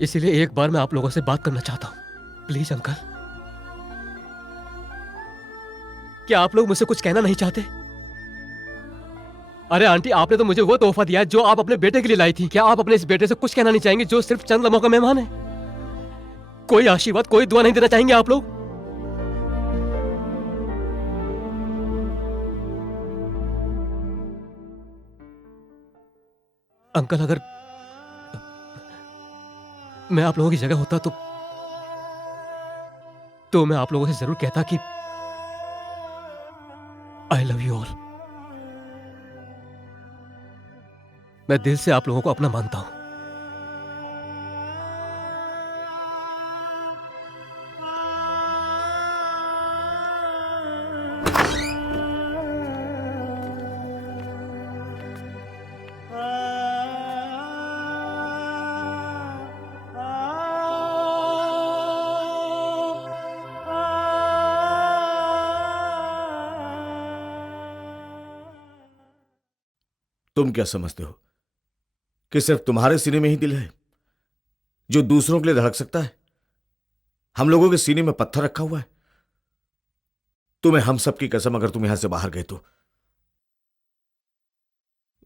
इसीलिए एक बार मैं आप लोगों से बात करना चाहता हूं। प्लीज अंकल, क्या आप लोग मुझसे कुछ कहना नहीं चाहते? अरे आंटी, आपने तो मुझे वो तोहफा दिया है जो आप अपने बेटे के लिए लाई थी। क्या आप अपने इस बेटे से कुछ कहना नहीं चाहेंगे जो सिर्फ चंद लम्हों का मेहमान है? कोई आशीर्वाद, कोई दुआ नहीं देना चाहेंगे आप लोग? अंकल, अगर मैं आप लोगों की जगह होता तो मैं आप लोगों से जरूर कहता कि आई लव यू ऑल। मैं दिल से आप लोगों को अपना मानता हूं। तुम क्या समझते हो कि सिर्फ तुम्हारे सीने में ही दिल है जो दूसरों के लिए धड़क सकता है? हम लोगों के सीने में पत्थर रखा हुआ है। तुम्हें हम सब की कसम, अगर तुम यहां से बाहर गए तो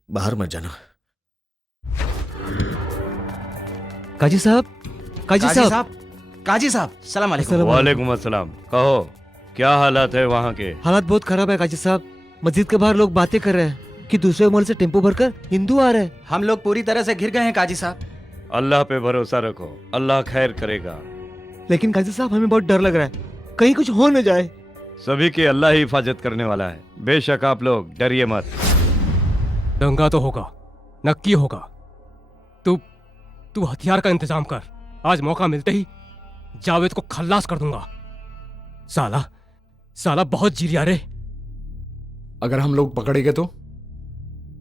बाहर मत जाना। काजी साहब, काजी साहब, काजी साहब, सलाम अलैकुम। वालेकुम अस्सलाम। कहो क्या हालात है वहाँ के? हालात बहुत खराब है काजी साहब। मस्जिद के बाहर लोग बातें कर रहे हैं कि दूसरे मोहल्ले से टेम्पो भरकर हिंदू आ रहे हैं। हम लोग पूरी तरह से घिर गए हैं काजी साहब। अल्लाह पे भरोसा रखो, अल्लाह खैर करेगा। लेकिन काजी साहब हमें बहुत डर लग रहा है, कहीं कुछ हो न जाए। सभी की अल्लाह ही हिफाजत करने वाला है, बेशक आप लोग डरिए मत। दंगा तो होगा, नक्की होगा। तू हथियार का इंतजाम कर। आज मौका मिलते ही जावेद को खल्लास कर दूंगा। साला बहुत जिरिया रे। अगर हम लोग पकड़ेंगे तो?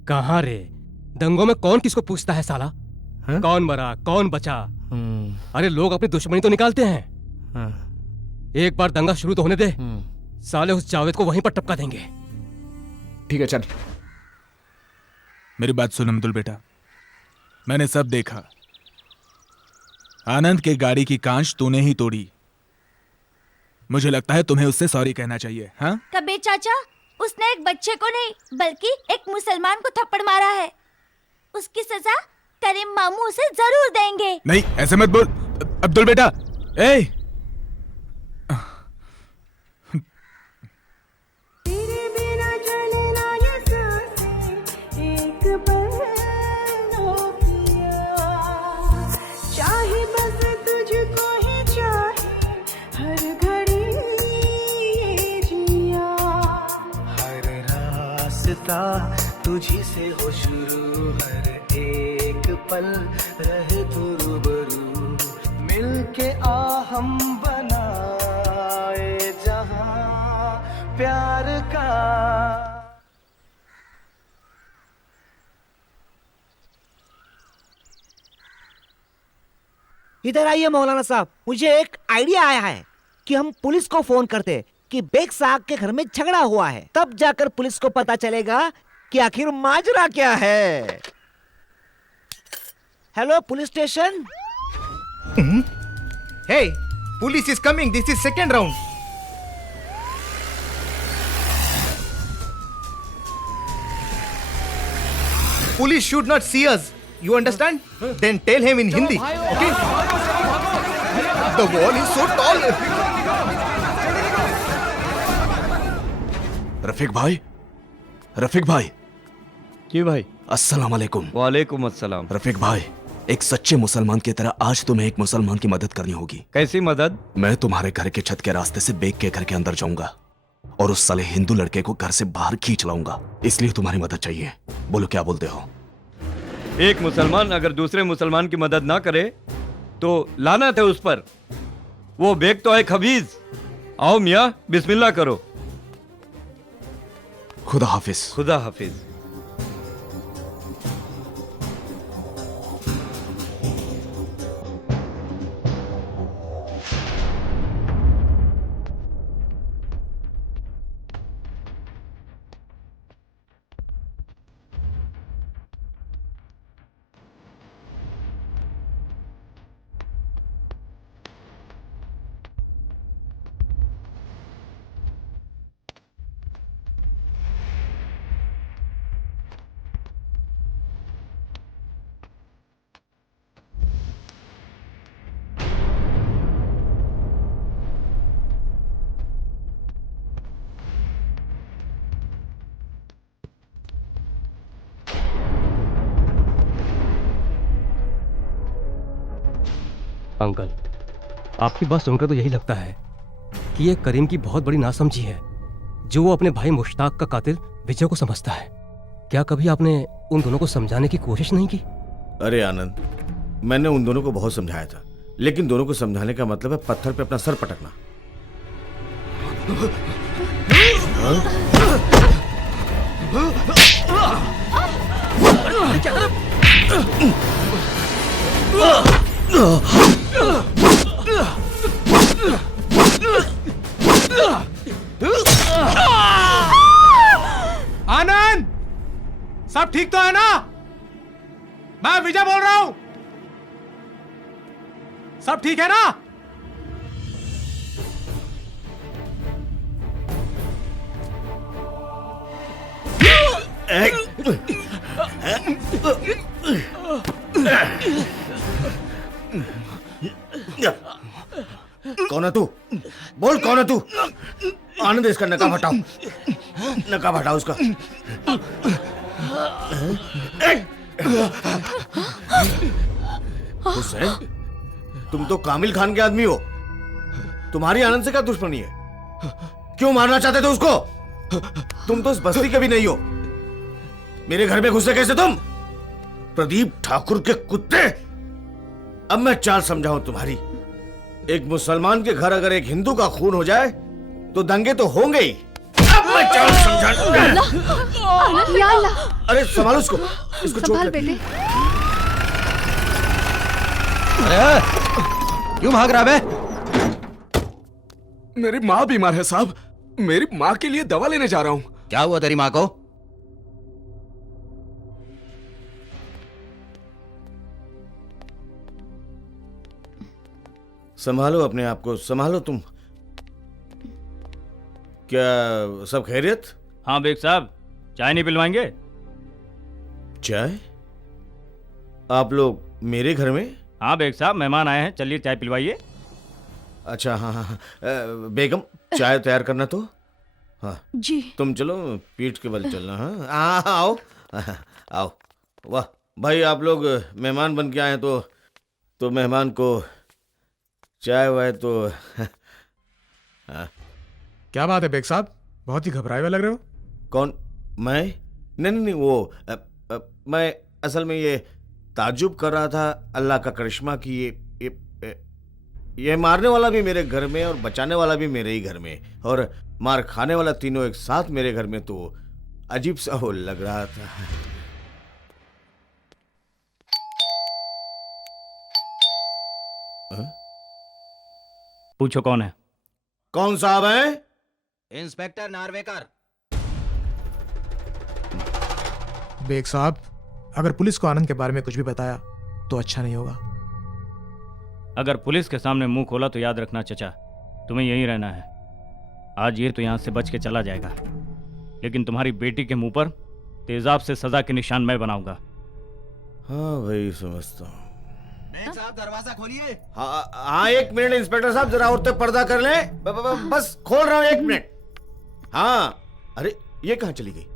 कहाँ रे, दंगों में कौन किसको पूछता है साला? कौन मरा कौन बचा? अरे लोग अपनी दुश्मनी तो निकालते हैं। एक बार दंगा शुरू तो होने दे, साले उस जावेद को वहीं पर टपका देंगे। ठीक है चल। मेरी बात सुन अब्दुल बेटा, मैंने सब देखा। आनंद के गाड़ी की कांच तूने ही तोड़ी। मुझे लगता है तुम्हें उससे सॉरी कहना चाहिए। हाँ कबीर चाचा, उसने एक बच्चे को नहीं बल्कि एक मुसलमान को थप्पड़ मारा है। उसकी सजा करीम मामू उसे जरूर देंगे। नहीं ऐसे मत बोल अब्दुल बेटा। ए तुझी से हो शुरू, हर एक पल रहे तू रूबरू, मिलके आ हम बनाए जहां प्यार का। इधर आइए मौलाना साहब, मुझे एक आइडिया आया है कि हम पुलिस को फोन करते कि बेग साहब के घर में झगड़ा हुआ है, तब जाकर पुलिस को पता चलेगा कि आखिर माजरा क्या है। Hello police station. Hey, police is coming, this is second round. Police should not see us, you understand? Then tell him in Hindi, okay? The wall is so tall. Rafiq bhai, Rafiq भाई। जी भाई। अस्सलाम वालेकुम। वालेकुम अस्सलाम। रफीक भाई, एक सच्चे मुसलमान की तरह आज तुम्हें एक मुसलमान की मदद करनी होगी। कैसी मदद? मैं तुम्हारे घर के छत के रास्ते से बेग के घर के अंदर जाऊंगा और उस साले हिंदू लड़के को घर से बाहर खींच लाऊंगा, इसलिए तुम्हारी मदद चाहिए। बोलो क्या बोलते हो? एक मुसलमान अगर दूसरे मुसलमान की मदद ना करे तो लानत है उस पर। वो बेग तो है खबीज। आओ मियाँ, बिस्मिल्लाह करो। खुदा हाफिज। खुदा हाफिज। अंकल, आपकी बात सुनकर तो यही लगता है कि ये करीम की बहुत बड़ी नासमझी है जो वो अपने भाई मुश्ताक का कातिल विजय को समझता है। क्या कभी आपने उन दोनों को समझाने की कोशिश नहीं की? अरे आनंद, मैंने उन दोनों को बहुत समझाया था, लेकिन दोनों को समझाने का मतलब है पत्थर पे अपना सर पटकना। आनंद, सब ठीक तो है ना? मैं विजय बोल रहा हूं। सब ठीक है ना? कौन है तू? बोल कौन है तू? आनंद, इसका नकाब हटाओ, नकाब हटाओ उसका। हुसैन, तुम तो कामिल खान के आदमी हो, तुम्हारी आनंद से क्या दुश्मनी है? क्यों मारना चाहते थे उसको? तुम तो इस बस्ती के भी नहीं हो, मेरे घर में घुसे कैसे तुम? प्रदीप ठाकुर के कुत्ते! अब मैं चाल समझाऊं तुम्हारी। एक मुसलमान के घर अगर एक हिंदू का खून हो जाए तो दंगे तो होंगे ही। अब मैं चाल या अल्लाह! अरे संभालो इसको, इसको चोट संभाल लगी। बेटे। अरे क्यों भाग रहा बे? मेरी माँ बीमार है साहब, मेरी माँ के लिए दवा लेने जा रहा हूँ। क्या हुआ तेरी माँ को? संभालो अपने आप को, संभालो तुम। क्या सब खैरियत? हाँ बेग साहब, चाय नहीं पिलवाएंगे? चाय? आप लोग मेरे घर में? हाँ बेग साहब, मेहमान आए हैं, चलिए चाय पिलवाइए। अच्छा हाँ हाँ हाँ। बेगम, चाय तैयार करना तो। हाँ जी। तुम चलो, पीठ के बल चलना। हाँ आओ आओ। वाह भाई, आप लोग मेहमान बन के आए तो मेहमान को चाय वाय तो हाँ। क्या बात है बेग साहब, बहुत ही घबराए हुए लग रहे हो। कौन? मैं? नहीं, वो मैं असल में ये ताज्जुब कर रहा था अल्लाह का करिश्मा कि ये मारने वाला भी मेरे घर में और बचाने वाला भी मेरे ही घर में और मार खाने वाला तीनों एक साथ मेरे घर में, तो अजीब सा वो लग रहा था। पूछो कौन है? कौन साहब है? इंस्पेक्टर नार्वेकर। बेग साहब, अगर पुलिस को आनंद के बारे में कुछ भी बताया तो अच्छा नहीं होगा। अगर पुलिस के सामने मुंह खोला तो याद रखना चचा, तुम्हें यहीं रहना है। आज ये तो यहां से बच के चला जाएगा, लेकिन तुम्हारी बेटी के मुंह पर तेजाब से सजा के निशान मैं बनाऊंगा। हाँ भाई, समझता हूँ। साहब दरवाजा खोलिए। हाँ एक मिनट इंस्पेक्टर साहब, जरा औरतें पर्दा कर लें। बस खोल रहा हूँ, एक मिनट। हाँ, अरे ये कहाँ चली गई?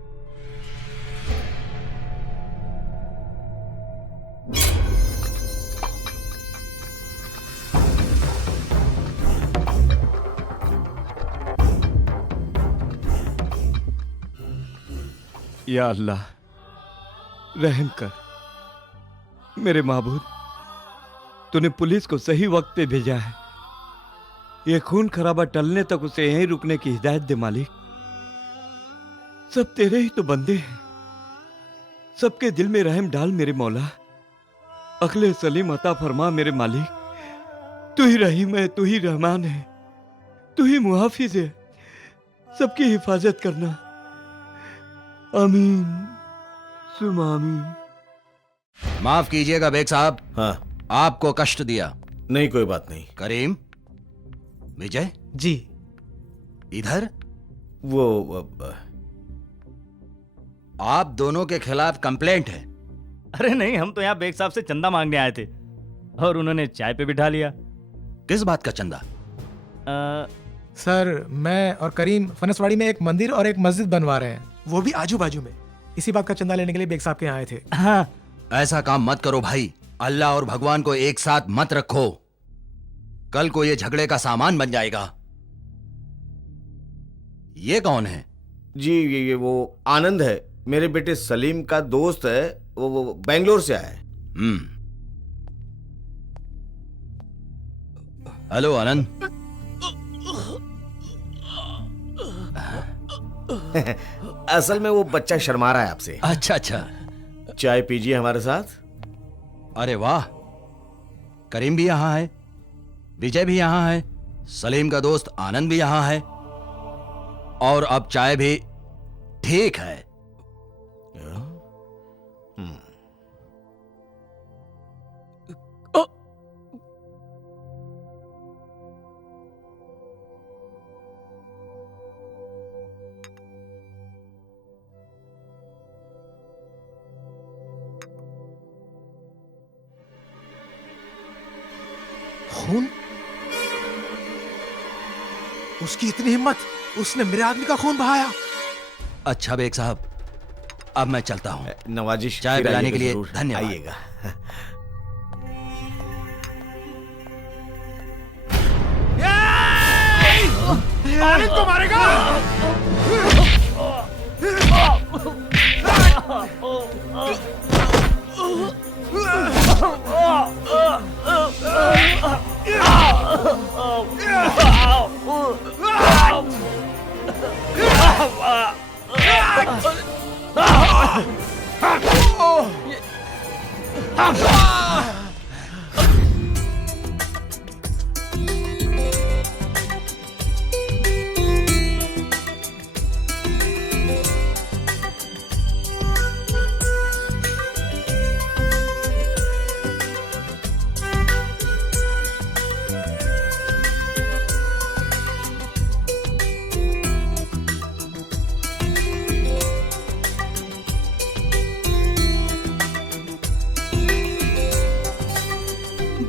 या अल्लाह, रहम कर मेरे माबूद, तूने पुलिस को सही वक्त पे भेजा है। ये खून खराबा टलने तक उसे यहीं रुकने की हिदायत दे मालिक। सब तेरे ही तो बंदे हैं, सबके दिल में रहम डाल मेरे मौला। अखले सलीम अता फरमा मेरे मालिक। तू ही रहीम है, तू ही रहमान है, तू ही मुहाफिज है, सबकी हिफाजत करना। आमीन सुम आमीन। माफ कीजिएगा बेग साहब। हाँ, आपको कष्ट दिया। नहीं कोई बात नहीं। करीम, विजय जी इधर। वो आप दोनों के खिलाफ कंप्लेंट है। अरे नहीं, हम तो यहाँ बेग साहब से चंदा मांगने आए थे और उन्होंने चाय पे बिठा लिया। किस बात का चंदा? सर, मैं और करीम फनसवाड़ी में एक मंदिर और एक मस्जिद बनवा रहे हैं, वो भी आजू बाजू में। इसी बात का चंदा लेने के लिए बेग साहब के यहाँ आए थे। हाँ। ऐसा काम मत करो भाई, अल्लाह और भगवान को एक साथ मत रखो, कल को ये झगड़े का सामान बन जाएगा। ये कौन है? जी ये वो आनंद है, मेरे बेटे सलीम का दोस्त है। वो बेंगलोर से आया है। हेलो आनंद। असल में वो बच्चा शर्मा रहा है आपसे। अच्छा अच्छा। चाय पीजिए हमारे साथ। अरे वाह, करीम भी यहां है, विजय भी यहां है, सलीम का दोस्त आनंद भी यहां है, और अब चाय भी। ठीक है। खून? उसकी इतनी हिम्मत, उसने मेरे आदमी का खून बहाया। अच्छा बेग साहब, अब मैं चलता हूँ। नवाजिश, चाय फिर पिलाने के लिए जरूर धन्यवाद। आइएगा। आनंद को मारेगा।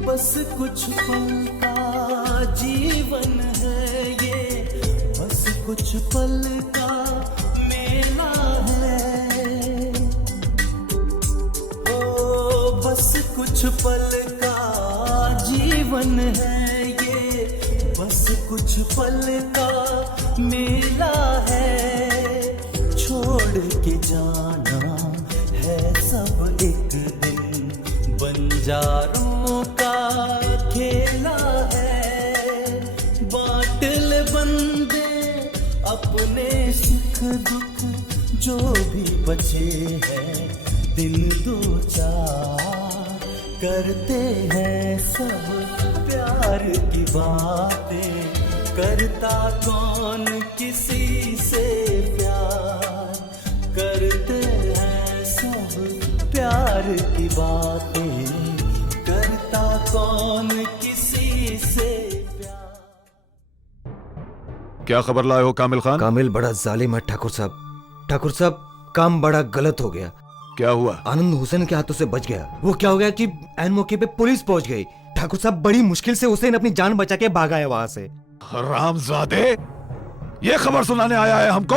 बस कुछ पल का जीवन है ये, बस कुछ पल का मेला है। ओ बस कुछ पल का जीवन है ये, बस कुछ पल का मेला है। छोड़ के जाना है सब एक दिन, बंजारों का खेला है। बाटल बंदे अपने सुख दुख जो भी बचे हैं, दिन दो चार करते हैं सब प्यार की बातें। करता कौन किसी से प्यार, करते हैं सब प्यार की बातें। करता कौन किसी से प्यार। क्या खबर लाए हो कामिल खान? कामिल बड़ा जालिम है ठाकुर साहब। ठाकुर साहब, काम बड़ा गलत हो गया। क्या हुआ? आनंद हुसैन के हाथों से बच गया। वो क्या हो गया कि ऐन मौके पे पुलिस पहुंच गई। ठाकुर साहब, बड़ी मुश्किल से हुसैन अपनी जान बचा के भागा है वहां से। हरामजादे, ये खबर सुनाने आया है हमको?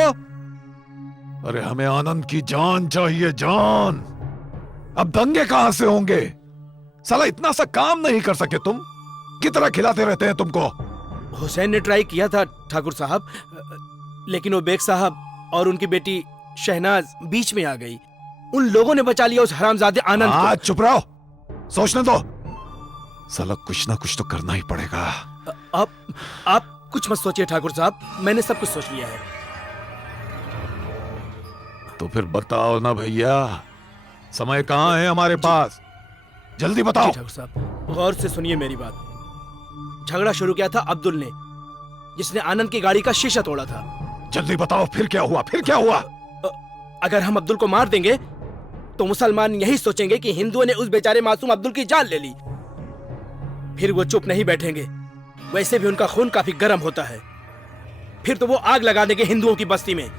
अरे हमें आनंद की जान चाहिए, जान। अब दंगे कहां से होंगे? साला इतना सा काम नहीं कर सके तुम? कितना खिलाते रहते हैं तुमको। हुसैन ने ट्राई किया था ठाकुर साहब, लेकिन वो बेग साहब और उनकी बेटी शहनाज बीच में आ गई। उन लोगों ने बचा लिया उस हरामजादे आनंद को। चुप रहो, सोचने दो। साला कुछ ना कुछ तो करना ही पड़ेगा। आप कुछ मत सोचिए ठाकुर साहब, मैंने सब कुछ सोच लिया है। तो फिर बताओ ना भैया, समय कहाँ है हमारे पास? जल्दी बताओ। ठाकुर साहब, गौर से सुनिए मेरी बात। झगड़ा शुरू किया था अब्दुल ने, जिसने आनंद की गाड़ी का शीशा तोड़ा था। जल्दी बताओ, फिर क्या हुआ? फिर क्या हुआ? अगर हम अब्दुल को मार देंगे तो मुसलमान यही सोचेंगे कि हिंदुओं ने उस बेचारे मासूम अब्दुल की जान ले ली। फिर वो चुप नहीं बैठेंगे। वैसे भी उनका खून काफी गर्म होता है। फिर तो वो आग लगा देंगे हिंदुओं की बस्ती में,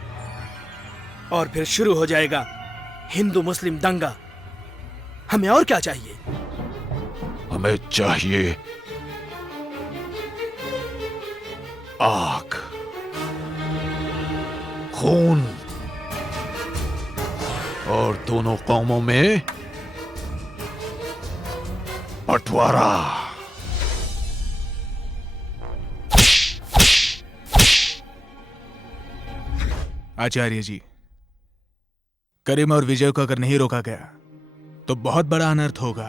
और फिर शुरू हो जाएगा हिंदू मुस्लिम दंगा। हमें और क्या चाहिए? हमें चाहिए आग, खून, और दोनों कौमों में बंटवारा। आचार्य जी, करीम और विजय को अगर नहीं रोका गया तो बहुत बड़ा अनर्थ होगा।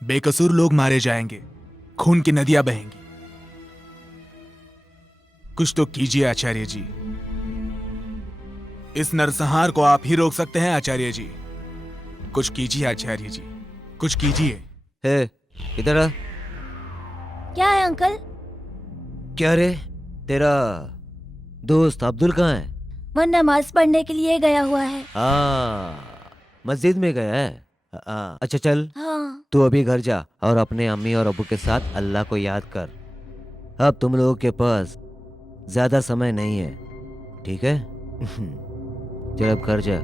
बेकसूर लोग मारे जाएंगे, खून की नदियां बहेंगी। कुछ तो कीजिए आचार्य जी। इस नरसंहार को आप ही रोक सकते हैं आचार्य जी। कुछ कीजिए आचार्य जी, कुछ कीजिए। है, इधर आ। क्या है अंकल? क्या रे, तेरा दोस्त अब्दुल कहाँ है? वो नमाज पढ़ने के लिए गया हुआ है। मस्जिद में गया है। अच्छा चल, हाँ। तू अभी घर जा और अपने अम्मी और अबू के साथ अल्लाह को याद कर। अब तुम लोगों के पास ज्यादा समय नहीं है, ठीक है? चल अब घर जा।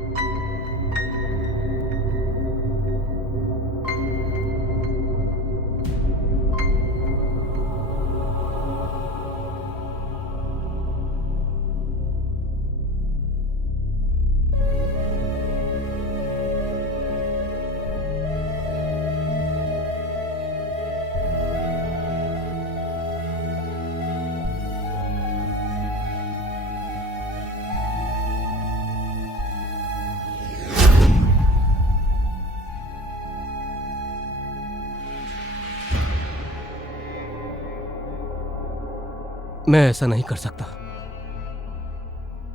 मैं ऐसा नहीं कर सकता।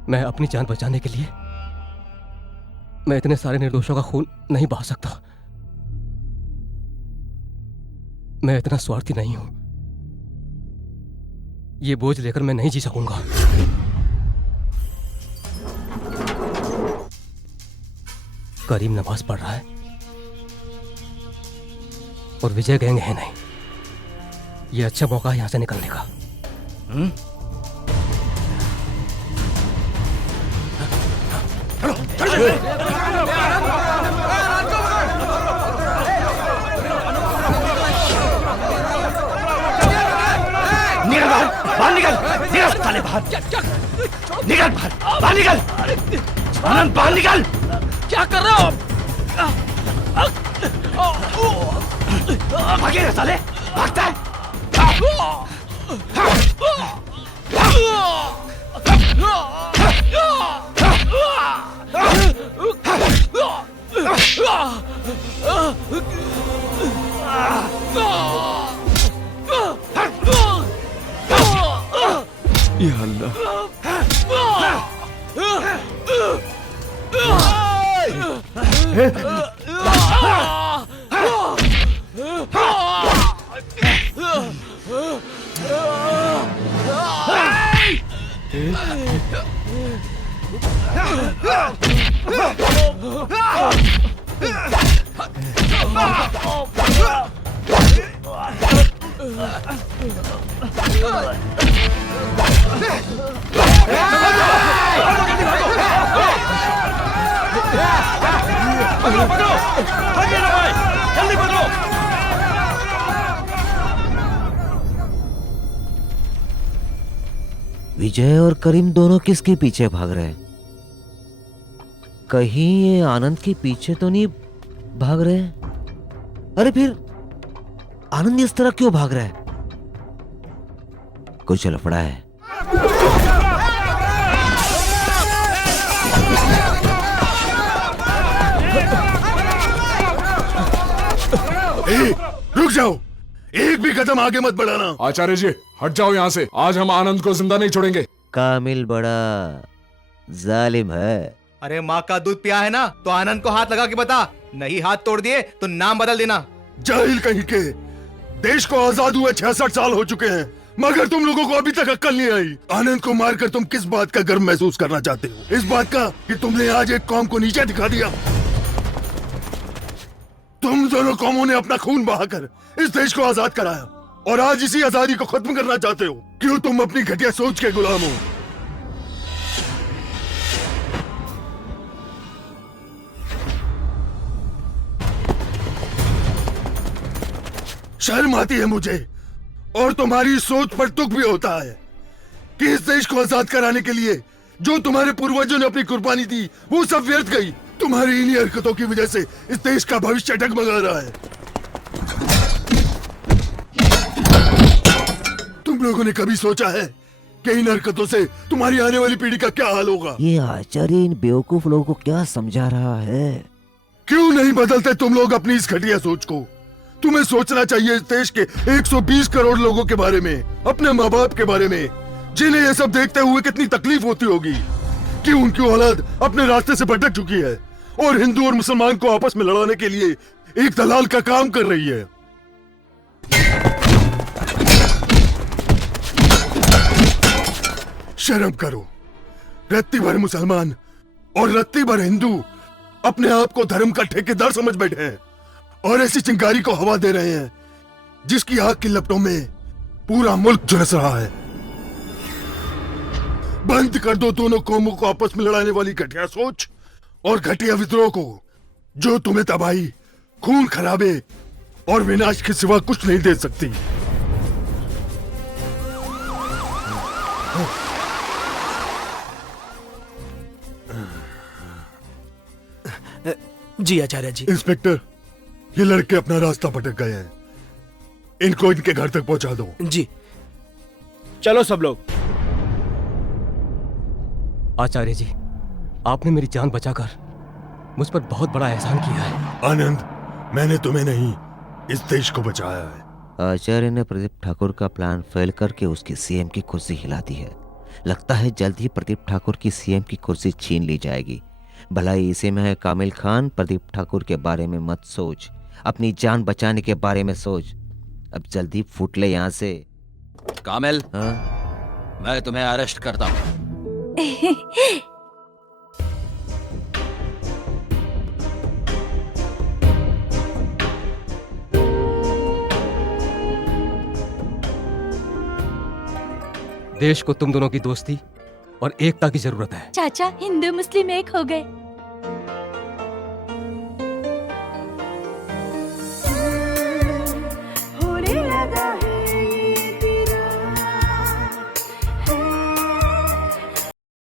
मैं अपनी जान बचाने के लिए मैं इतने सारे निर्दोषों का खून नहीं बहा सकता। मैं इतना स्वार्थी नहीं हूं। ये बोझ लेकर मैं नहीं जी सकूंगा। करीम नमाज पढ़ रहा है और विजय गैंग है नहीं। ये अच्छा मौका है यहां से निकलने का। निकल बाहर निकल, निकल साले बाहर, निकल बाहर निकल, आनंद बाहर निकल। क्या कर रहे हो? भागे साले, भागता है। या अल्लाह। विजय और करीम दोनों किसके पीछे भाग रहे हैं? कहीं ये आनंद के पीछे तो नहीं भाग रहे हैं? अरे फिर आनंद इस तरह क्यों भाग रहा है? कुछ लफड़ा है। रुक जाओ, एक भी कदम आगे मत बढ़ाना। आचार्य जी हट जाओ यहाँ से। आज हम आनंद को जिंदा नहीं छोड़ेंगे। कामिल बड़ा जालिम है। अरे माँ का दूध पिया है ना, तो आनंद को हाथ लगा के बता। नहीं हाथ तोड़ दिए तो नाम बदल देना। जाहिल कहीं के, देश को आजाद हुए 66 साल हो चुके हैं, मगर तुम लोगों को अभी तक अक्ल नहीं आई। आनंद को मारकर तुम किस बात का गर्व महसूस करना चाहते हो? इस बात का कि तुमने आज एक कौम को नीचे दिखा दिया। तुम दोनों कौमों ने अपना खून बहाकर इस देश को आजाद कराया और आज इसी आजादी को खत्म करना चाहते हो। क्यों तुम अपनी घटिया सोच के गुलाम हो? शर्म आती है मुझे, और तुम्हारी सोच पर दुख भी होता है कि इस देश को आजाद कराने के लिए जो तुम्हारे पूर्वजों ने अपनी कुर्बानी दी वो सब व्यर्थ गई। तुम्हारी इन्हीं हरकतों की वजह से इस देश का भविष्य डगमगा रहा है। तुम लोगों ने कभी सोचा है कि इन हरकतों से तुम्हारी आने वाली पीढ़ी का क्या हाल होगा? ये आचार्य इन बेवकूफ लोगों को क्या समझा रहा है? क्यों नहीं बदलते तुम लोग अपनी इस घटिया सोच को? तुम्हें सोचना चाहिए इस देश के 120 करोड़ लोगों के बारे में, अपने माँ बाप के बारे में, जिन्हें ये सब देखते हुए कितनी तकलीफ होती होगी कि उनकी औलाद अपने रास्ते से भटक चुकी है और हिंदू और मुसलमान को आपस में लड़ाने के लिए एक दलाल का काम कर रही है। शर्म करो। रत्ती भर मुसलमान और रत्ती भर हिंदू अपने आप को धर्म का ठेकेदार समझ बैठे हैं और ऐसी चिंगारी को हवा दे रहे हैं जिसकी आग की लपटों में पूरा मुल्क झुलस रहा है। बंद कर दो दोनों कौमों को आपस में लड़ाने वाली घटिया सोच और घटिया विद्रोह को, जो तुम्हें तबाही, खून खराबे और विनाश के सिवा कुछ नहीं दे सकती। जी आचार्य जी। इंस्पेक्टर, ये लड़के अपना रास्ता भटक गए हैं, इनको इनके घर तक पहुंचा दो। जी चलो सब लोग। आचार्य जी, आपने मेरी जान बचाकर मुझ पर बहुत बड़ा एहसान किया है। आनंद, मैंने तुम्हें नहीं इस देश को बचाया है। आचार्य ने प्रदीप ठाकुर का प्लान फेल करके उसकी सीएम की कुर्सी हिला दी है। लगता है जल्द ही प्रदीप ठाकुर की सीएम की कुर्सी छीन ली जाएगी। भलाई इसी में है कामिल खान। प्रदीप ठाकुर के बारे में मत सोच, अपनी जान बचाने के बारे में सोच। अब जल्दी फूट ले यहाँ से। कामिल, मैं तुम्हें अरेस्ट करता हूँ। देश को तुम दोनों की दोस्ती और एकता की जरूरत है। चाचा, हिंदू मुस्लिम एक हो गए।